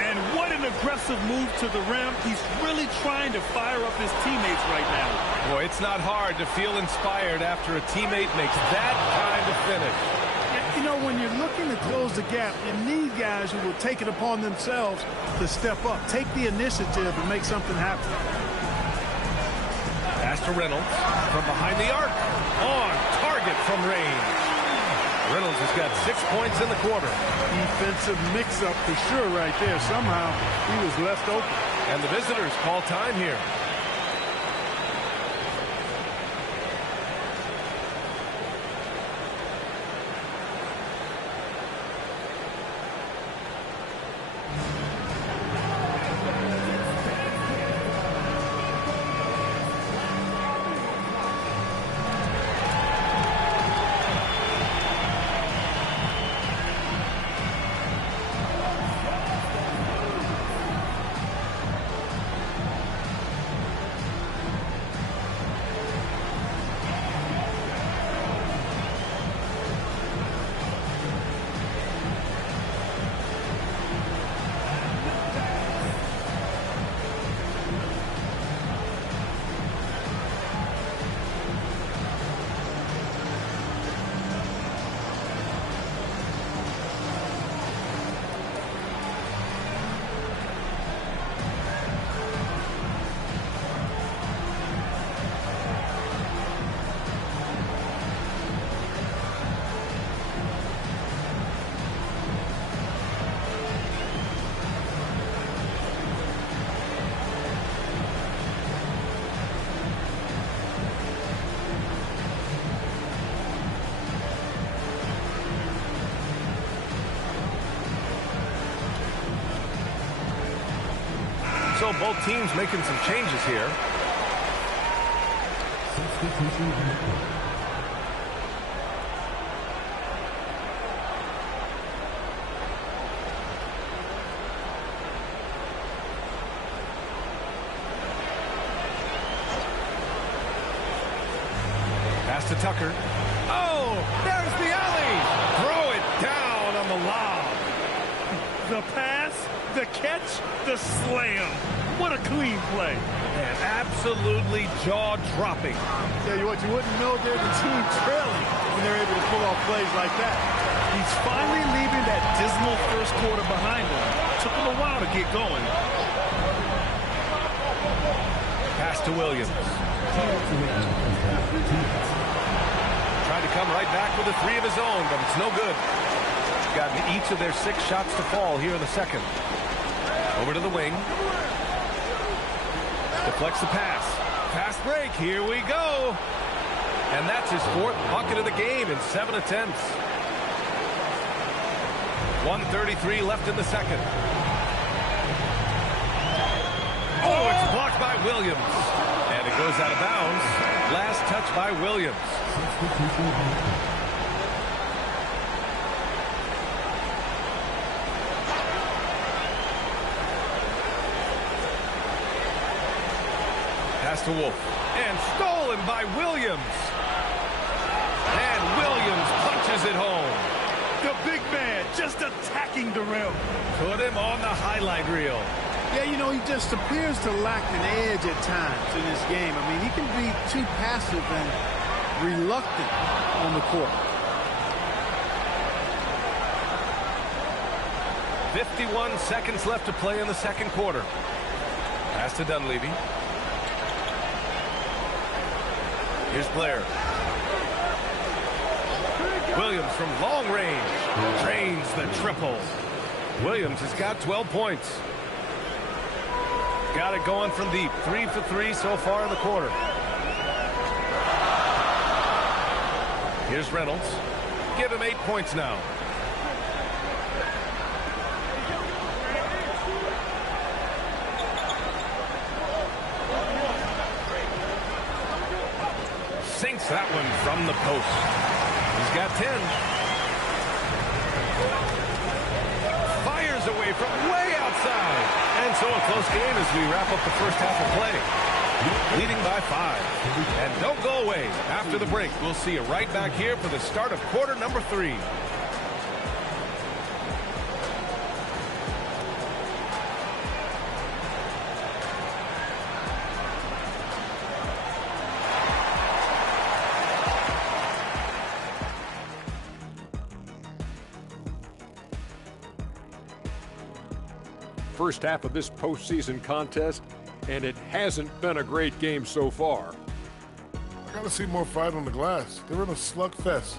And what an aggressive move to the rim. He's really trying to fire up his teammates right now. Boy, it's not hard to feel inspired after a teammate makes that kind of finish. You know, when you're looking to close the gap, you need guys who will take it upon themselves to step up, take the initiative and make something happen. Pass to Reynolds from behind the arc. On target from range. Reynolds has got 6 points in the quarter. Defensive mix-up for sure right there. Somehow he was left open. And the visitors call time here. So both teams making some changes here. Pass to Tucker. Oh, there's the alley. Throw it down on the lob. The pass, the catch, the slam. What a clean play. And absolutely jaw-dropping. Tell you what, you wouldn't know they're the team trailing when they're able to pull off plays like that. He's finally leaving that dismal first quarter behind him. Took him a while to get going. Pass to Williams. Tried to come right back with a 3 of his own, but it's no good. Gotten each of their 6 shots to fall here in the second. Over to the wing. Deflects the pass. Fast break. Here we go. And that's his 4th bucket of the game in 7 attempts. 1:33 left in the second. Oh, it's blocked by Williams. And it goes out of bounds. Last touch by Williams. Pass to Wolf. And stolen by Williams. And Williams punches it home. The big man just attacking the rim. Put him on the highlight reel. Yeah, you know, he just appears to lack an edge at times in this game. I mean, he can be too passive and reluctant on the court. 51 seconds left to play in the second quarter. Pass to Dunleavy. Here's Blair. Williams from long range drains the triple. Williams has got 12 points. Got it going from deep. 3 for 3 so far in the quarter. Here's Reynolds. Give him 8 points now. Sinks that one from the post. He's got 10. Fires away from way outside. And so a close game as we wrap up the first half of play. Leading by 5. And don't go away. After the break, we'll see you right back here for the start of quarter number 3. First half of this postseason contest, and it hasn't been a great game so far. I gotta see more fight on the glass. They're in a slugfest.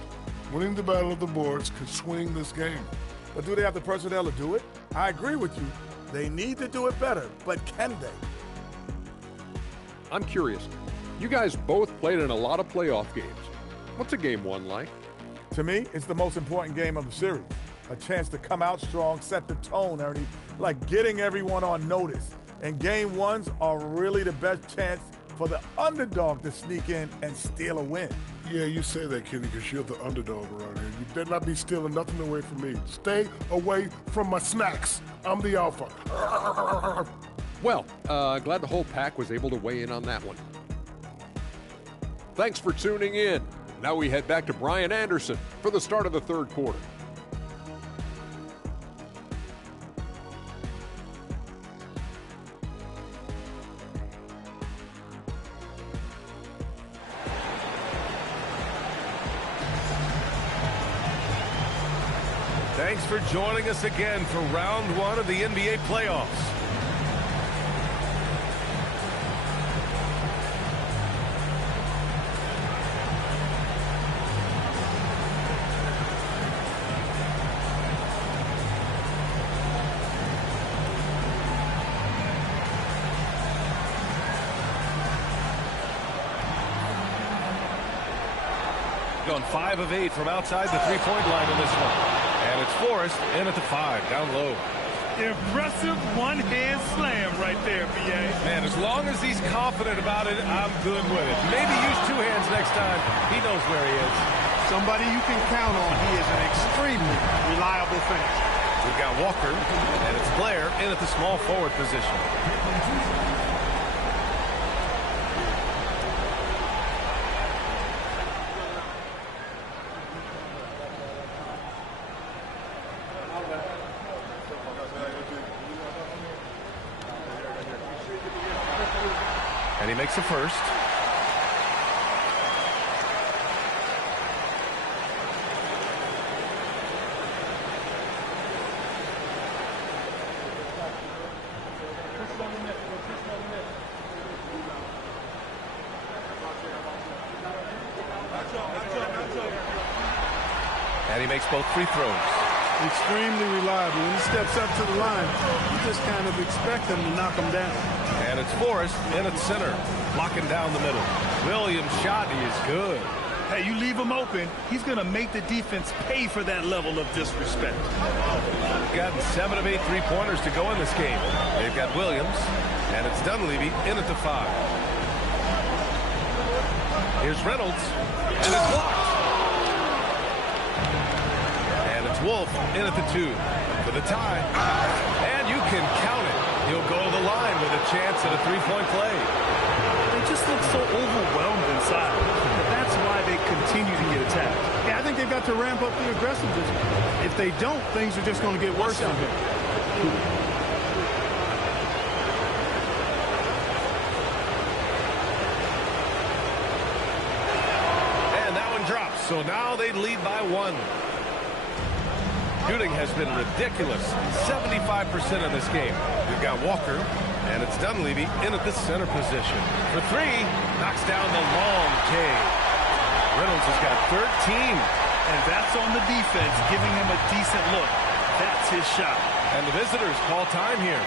Winning the battle of the boards could swing this game. But do they have the personnel to do it? I agree with you. They need to do it better, but can they? I'm curious. You guys both played in a lot of playoff games. What's a game 1 like? To me, it's the most important game of the series. A chance to come out strong, set the tone, Ernie, like getting everyone on notice. And game 1s are really the best chance for the underdog to sneak in and steal a win. Yeah, you say that, Kenny, because you're the underdog around here. You better not be stealing nothing away from me. Stay away from my snacks. I'm the alpha. Well, glad the whole pack was able to weigh in on that one. Thanks for tuning in. Now we head back to Brian Anderson for the start of the third quarter. Thanks for joining us again for round 1 of the NBA playoffs. Gone 5 of 8 from outside the three-point line in this one. And it's Forrest in at the 5, down low. Impressive one-hand slam right there, B.A. Man, as long as he's confident about it, I'm good with it. Maybe use 2 hands next time. He knows where he is. Somebody you can count on. He is an extremely reliable finisher. We've got Walker, and it's Blair in at the small forward position. And he makes the first. And he makes both free throws. Extremely reliable. When he steps up to the line, you just kind of expect him to knock him down. And it's Forrest in at center, locking down the middle. Williams' shot is good. Hey, you leave him open, he's going to make the defense pay for that level of disrespect. They've gotten 7 of 8 three-pointers to go in this game. They've got Williams, and it's Dunleavy in at the 5. Here's Reynolds, and it's blocked. And it's Wolf in at the 2 for the tie. And you can count it. He'll go to the line with a chance at a three-point play. They just look so overwhelmed inside. That's why they continue to get attacked. Yeah, I think they've got to ramp up the aggressiveness. If they don't, things are just going to get worse from him. And that one drops. So now they lead by 1. Shooting has been ridiculous. 75% in this game. We've got Walker. And it's Dunleavy in at the center position. For three, knocks down the long K. Reynolds has got 13. And that's on the defense, giving him a decent look. That's his shot. And the visitors call time here.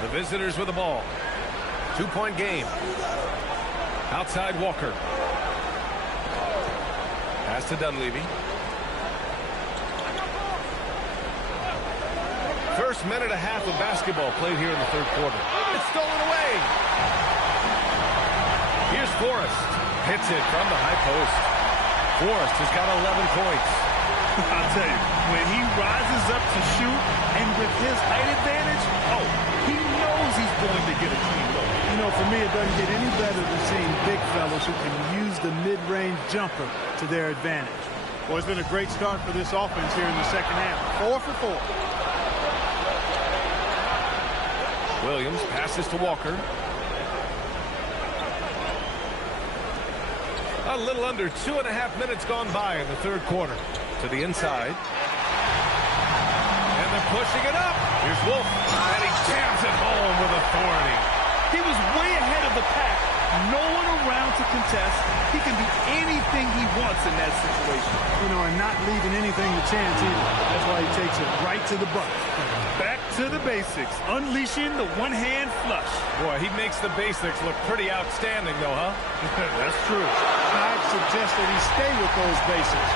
The visitors with the ball. 2-point game. Outside Walker. Pass to Dunleavy. First minute and a half of basketball played here in the third quarter. It's stolen away. Here's Forrest. Hits it from the high post. Forrest has got 11 points. I'll tell you, when he rises up to shoot, and with his height advantage, he knows he's going to get a clean look. You know, for me, it doesn't get any better than seeing big fellas who can use the mid-range jumper to their advantage. Well, it's been a great start for this offense here in the second half. 4 for 4. Williams passes to Walker. A little under 2.5 minutes gone by in the third quarter. To the inside. And they're pushing it up. Here's Wolf. And he jams it home with authority. He was way ahead of the pack. No one around to contest. He can do anything he wants in that situation. You know, and not leaving anything to chance either. That's why he takes it right to the bucket. Back to the basics. Unleashing the one-hand flush. Boy, he makes the basics look pretty outstanding, though, huh? That's true. I'd suggest that he stay with those basics,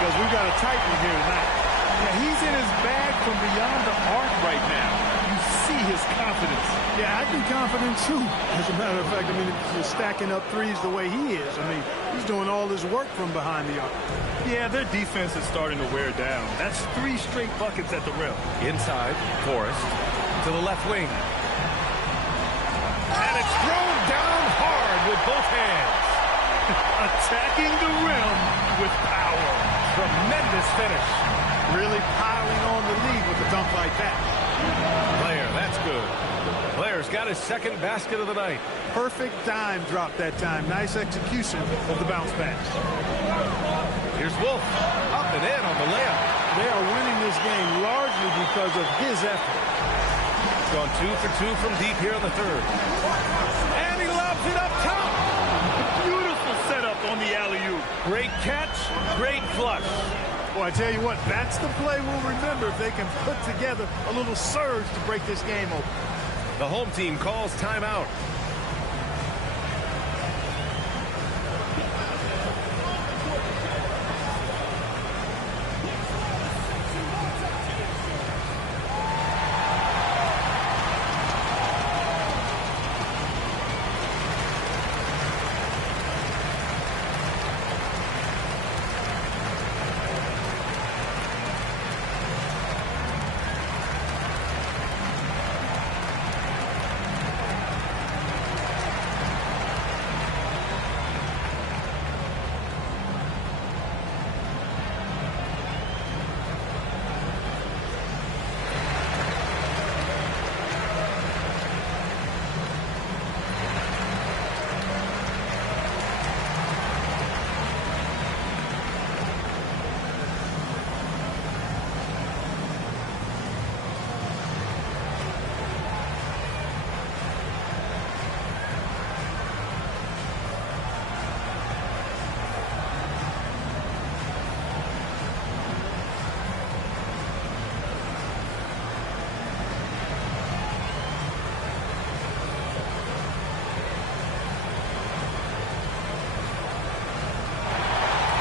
because we've got a tight one here tonight. Yeah, he's in his bag from beyond the arc right now. You see his confidence. Yeah, I'd be confident too. As a matter of fact, I mean, if you're stacking up threes the way he is, I mean, he's doing all his work from behind the arc. Yeah, their defense is starting to wear down. That's 3 straight buckets at the rim. Inside, Forrest to the left wing. And it's thrown down hard with both hands. Attacking the rim with power. Tremendous finish. Really piling on the lead with a dunk like that. Blair, that's good. Blair's got his second basket of the night. Perfect dime drop that time. Nice execution of the bounce pass. Here's Wolf. Up and in on the layup. They are winning this game largely because of his effort. He's gone 2 for 2 from deep here in the third. And he lobs it up top. Beautiful setup on the alley-oop. Great catch, great flush. Well, I tell you what, that's the play we'll remember if they can put together a little surge to break this game open. The home team calls timeout.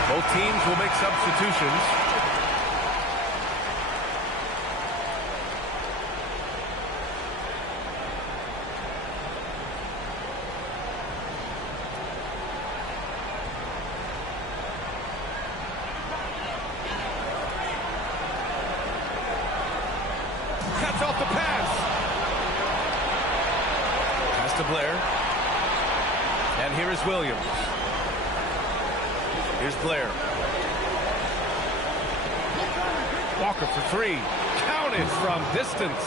Both teams will make substitutions. Cuts off the pass. Pass to Blair. And here is Williams. Here's Blair. Walker for three. Counted from distance.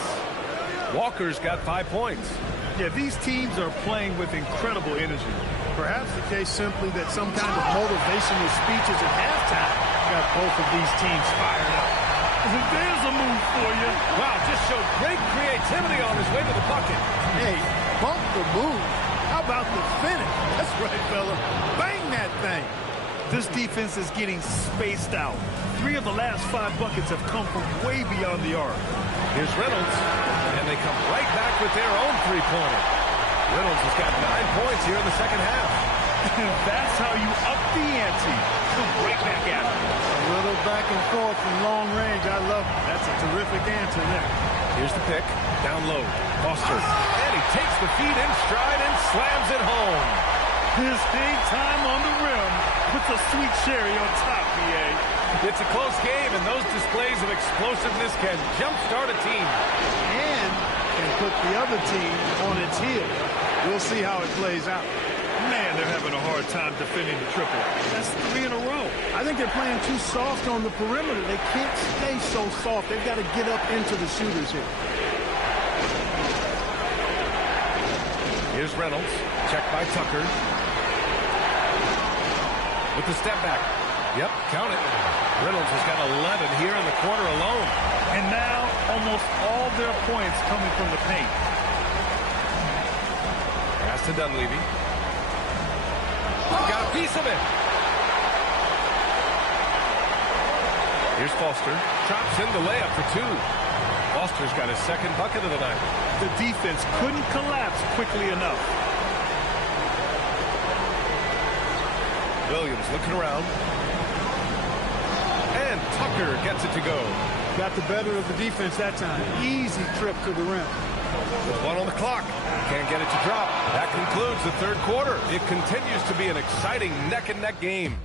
Walker's got 5 points. Yeah, these teams are playing with incredible energy. Perhaps the case simply that some kind of motivational speeches at halftime got both of these teams fired up. There's a move for you. Wow, just showed great creativity on his way to the bucket. Hey, bump the move. How about the finish? That's right, fella. Bang that thing. This defense is getting spaced out. 3 of the last 5 buckets have come from way beyond the arc. Here's Reynolds, and they come right back with their own three-pointer. Reynolds has got 9 points here in the second half. That's how you up the ante. Come right back at it. A little back and forth from long range. I love it. That's a terrific answer there. Here's the pick. Down low. Foster. And he takes the feed in stride and slams it home. His big time on the rim puts a sweet cherry on top, BA. It's a close game, and those displays of explosiveness can jumpstart a team. And can put the other team on its heels. We'll see how it plays out. Man, they're having a hard time defending the triple. That's 3 in a row. I think they're playing too soft on the perimeter. They can't stay so soft. They've got to get up into the shooters here. Here's Reynolds. Checked by Tucker. With the step back. Yep, count it. Reynolds has got 11 here in the quarter alone. And now almost all their points coming from the paint. Pass to Dunleavy. Got a piece of it. Here's Foster. Drops in the layup for 2. Foster's got his second bucket of the night. The defense couldn't collapse quickly enough. Williams looking around. And Tucker gets it to go. Got the better of the defense that time. Easy trip to the rim. With 1 on the clock. Can't get it to drop. That concludes the third quarter. It continues to be an exciting neck-and-neck game.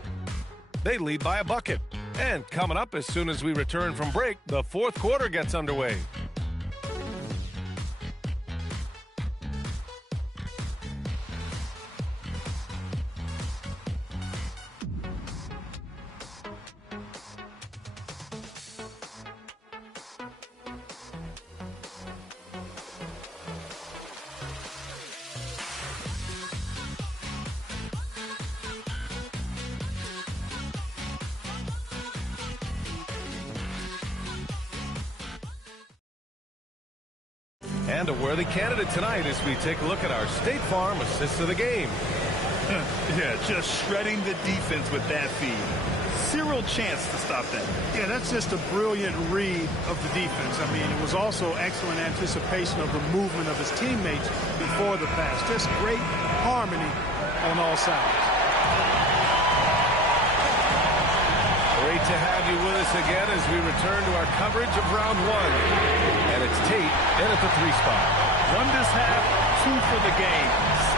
They lead by a bucket. And coming up as soon as we return from break, the fourth quarter gets underway. And a worthy candidate tonight as we take a look at our State Farm assists of the game. Yeah, just shredding the defense with that feed. Zero chance to stop that. Yeah, that's just a brilliant read of the defense. I mean, it was also excellent anticipation of the movement of his teammates before the pass. Just great harmony on all sides. Great to have you with us again as we return to our coverage of round 1. And it's Tate in at the 3 spot. 1 this half, 2 for the game.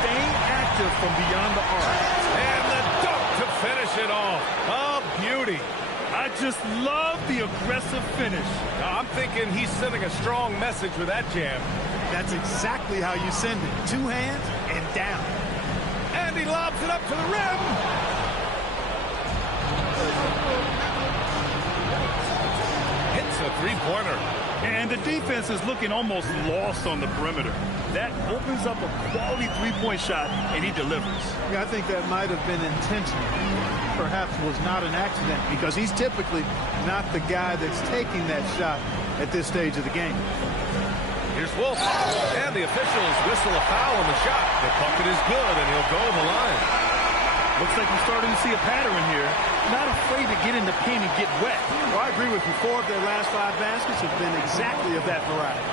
Staying active from beyond the arc. And the dunk to finish it off. A beauty. I just love the aggressive finish. Now, I'm thinking he's sending a strong message with that jam. That's exactly how you send it. 2 hands and down. And he lobs it up to the rim. Hits a 3-pointer. And the defense is looking almost lost on the perimeter. That opens up a quality 3-point shot, and he delivers. Yeah, I think that might have been intentional. Perhaps was not an accident because he's typically not the guy that's taking that shot at this stage of the game. Here's Wolf. And the officials whistle a foul on the shot. The bucket is good, and he'll go to the line. Looks like we're starting to see a pattern here. Not afraid to get in the paint and get wet. Well, I agree with you. 4 of their last 5 baskets have been exactly of that variety.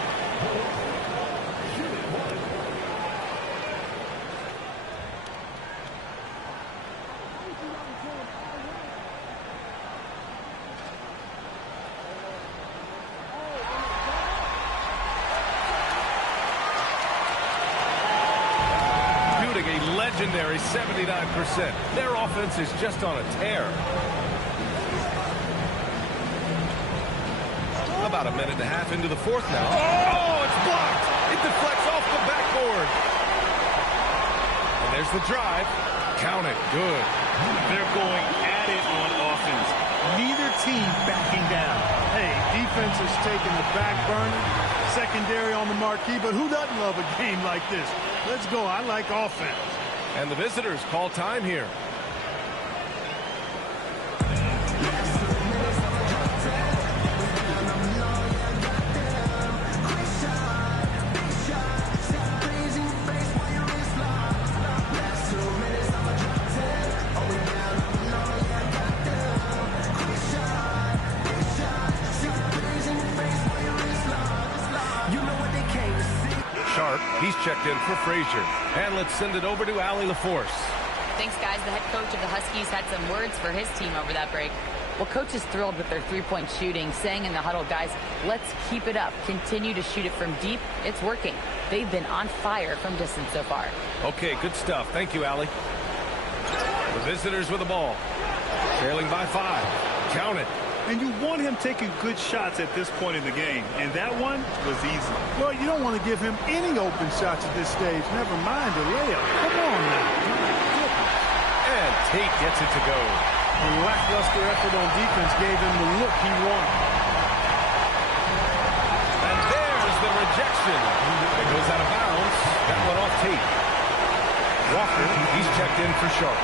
79%. Their offense is just on a tear. About a minute and a half into the fourth now. Oh, it's blocked. It deflects off the backboard. And there's the drive. Count it. Good. They're going at it on offense. Neither team backing down. Hey, defense is taking the back burner. Secondary on the marquee, but who doesn't love a game like this? Let's go. I like offense. And the visitors call time here. He's checked in for Frazier. And let's send it over to Allie LaForce. Thanks, guys. The head coach of the Huskies had some words for his team over that break. Well, coach is thrilled with their three-point shooting, saying in the huddle, guys, let's keep it up. Continue to shoot it from deep. It's working. They've been on fire from distance so far. Okay, good stuff. Thank you, Allie. The visitors with the ball. Trailing by 5. Count it. And you want him taking good shots at this point in the game. And that one was easy. Well, you don't want to give him any open shots at this stage. Never mind a layup. Come on now. And Tate gets it to go. A lackluster effort on defense gave him the look he wanted. And there's the rejection. It goes out of bounds. That one off Tate. Walker, he's checked in for Sharp.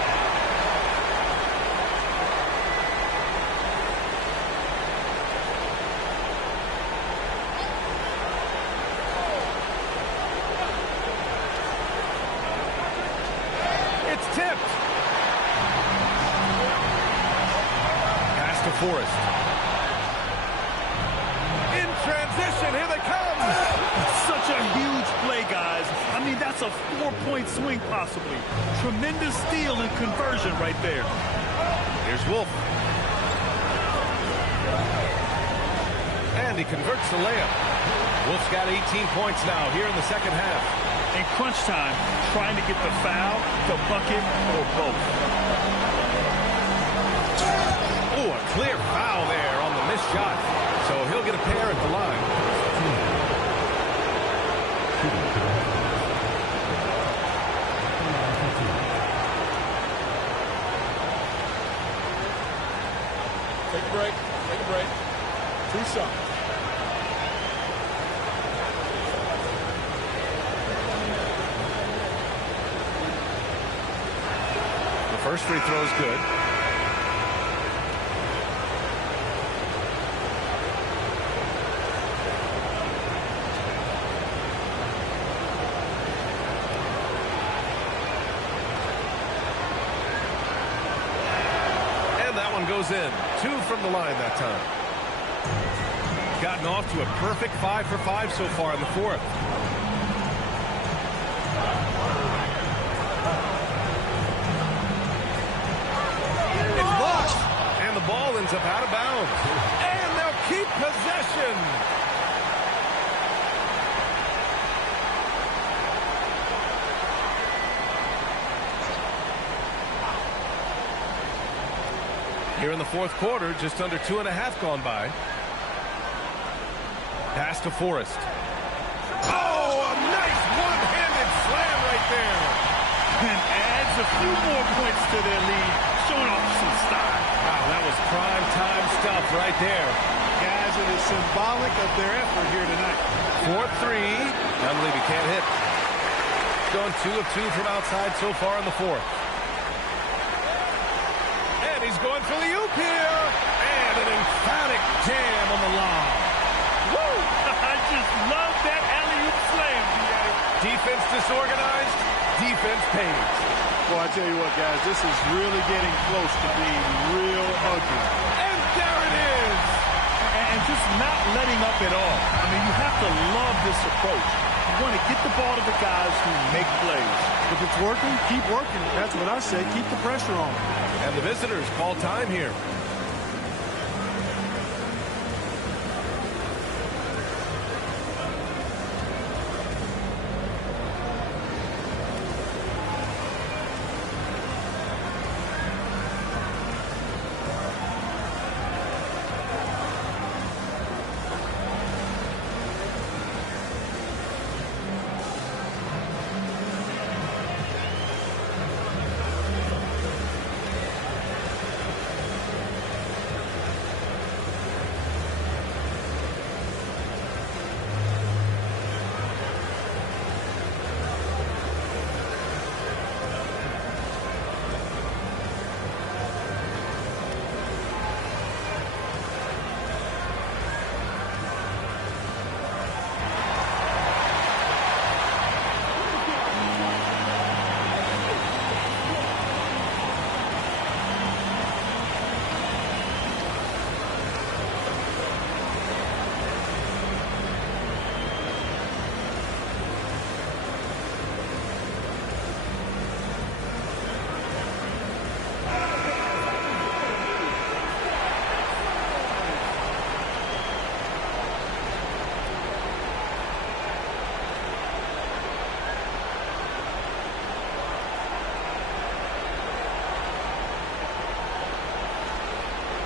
Forrest. In transition, here they come. Such a huge play, guys. I mean, that's a 4-point swing possibly. Tremendous steal and conversion right there. Here's Wolf. And he converts the layup. Wolf's got 18 points now here in the second half. In crunch time, trying to get the foul, the bucket, or both. Oh, a clear foul there on the missed shot. So he'll get a pair at the line. Take a break. Take a break. 2 shots. The first free throw is good. Goes in. 2 from the line that time. Gotten off to a perfect 5 for 5 so far in the fourth. It's blocked. And the ball ends up out of bounds. And they'll keep possession. Here in the fourth quarter, just under 2.5 gone by. Pass to Forrest. Oh, a nice one-handed slam right there. And adds a few more points to their lead, showing off some style. Wow, that was prime time stuff right there. Guys, it is symbolic of their effort here tonight. 4-3. Dunleavy can't hit. Going 2 of 2 from outside so far in the fourth. He's going for the oop here. And an emphatic jam on the lob. Woo! I just love that alley-oop slam. Defense disorganized. Defense pays. Well, I tell you what, guys, this is really getting close to being real ugly. And there it is. And just not letting up at all. I mean, you have to love this approach. You want to get the ball to the guys who make plays. If it's working, keep working. That's what I say. Keep the pressure on. And the visitors call time here.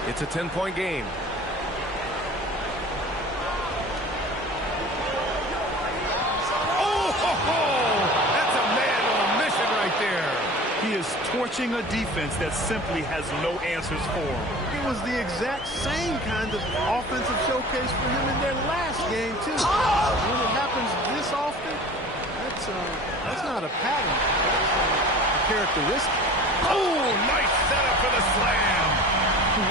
It's a 10-point game. That's a man on a mission right there. He is torching a defense that simply has no answers for him. It was the exact same kind of offensive showcase for him in their last game, too. When it happens this often, that's not a pattern. That's a characteristic. Oh, nice setup for the slam.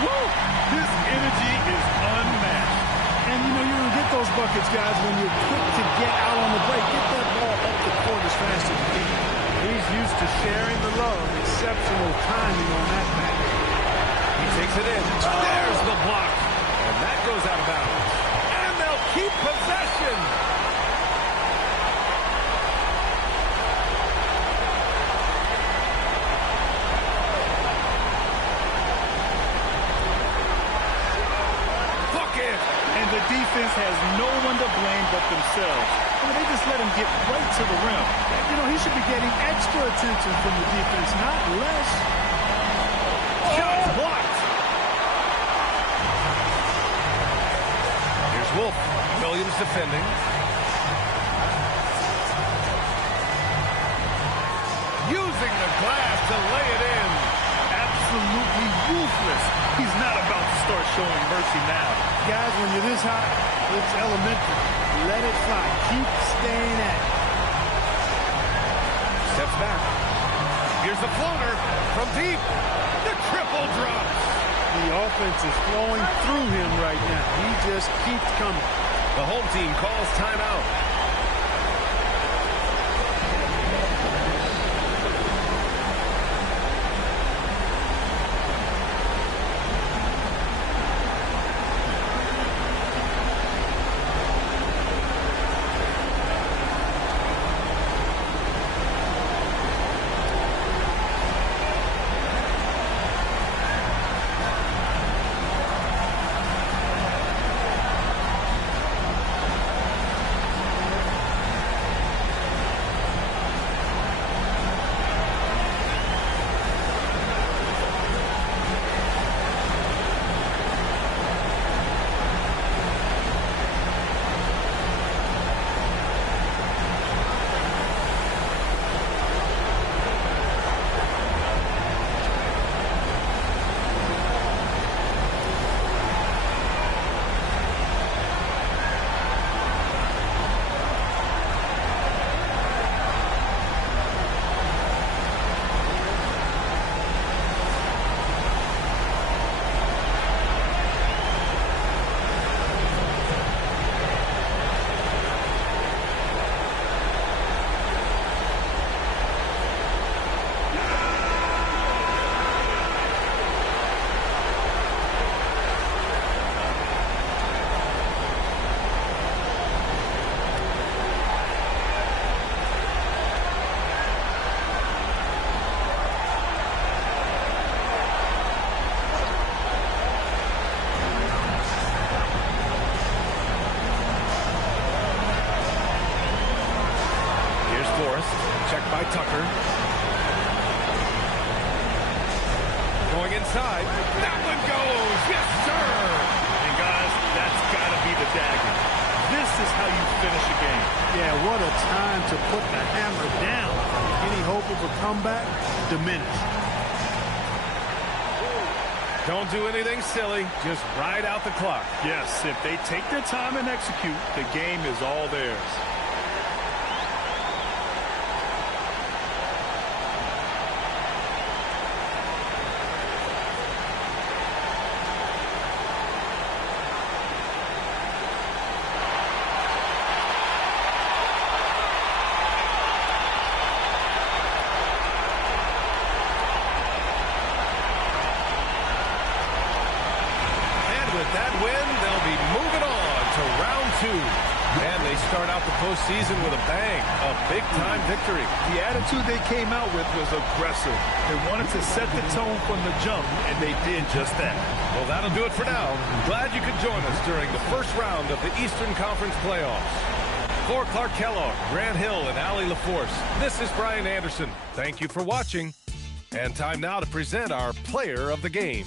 Woo! His energy is unmatched. And, you know, you're going to get those buckets, guys, when you're quick to get out on the break. Get that ball up the court as fast as you can. He's used to sharing the love. Exceptional timing on that back. He takes it in. There's the block. And that goes out of bounds. And they'll keep possession. Bucket. And the defense has no one to blame but themselves. I mean, they just let him get right to the rim. You know, he should be getting extra attention from the defense, not less. Shot blocked. Here's Wolf. Williams defending. Using the glass to lay it in. Absolutely ruthless. He's not about to start showing mercy now. Guys, when you're this hot, it's elementary. Let it fly. Keep staying at it. Steps back. Here's the floater from deep. The triple drops. The offense is flowing through him right now. He just keeps coming. The home team calls timeout. Checked by Tucker. Going inside. That one goes. Yes, sir. And guys, that's got to be the dagger. This is how you finish a game. Yeah, what a time to put the hammer down. Any hope of a comeback? Diminished. Don't do anything silly. Just ride out the clock. Yes, if they take their time and execute, the game is all theirs. Start out the postseason with a bang, a big-time victory. The attitude they came out with was aggressive. They wanted to set the tone from the jump, and they did just that. Well, that'll do it for now. Glad you could join us during the first round of the Eastern Conference playoffs. For Clark Kellogg, Grant Hill, and Allie LaForce, this is Brian Anderson. Thank you for watching. And time now to present our player of the game.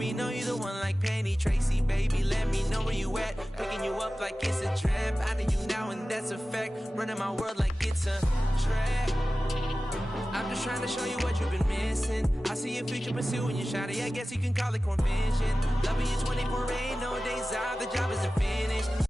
We know you the one like Penny Tracy, baby. Let me know where you at. Picking you up like it's a trap. I need you now and that's a fact. Running my world like it's a track. I'm just trying to show you what you've been missing. I see your future pursuing your shawty. I guess you can call it convention. Loving you 24, ain't no days out. The job isn't finished.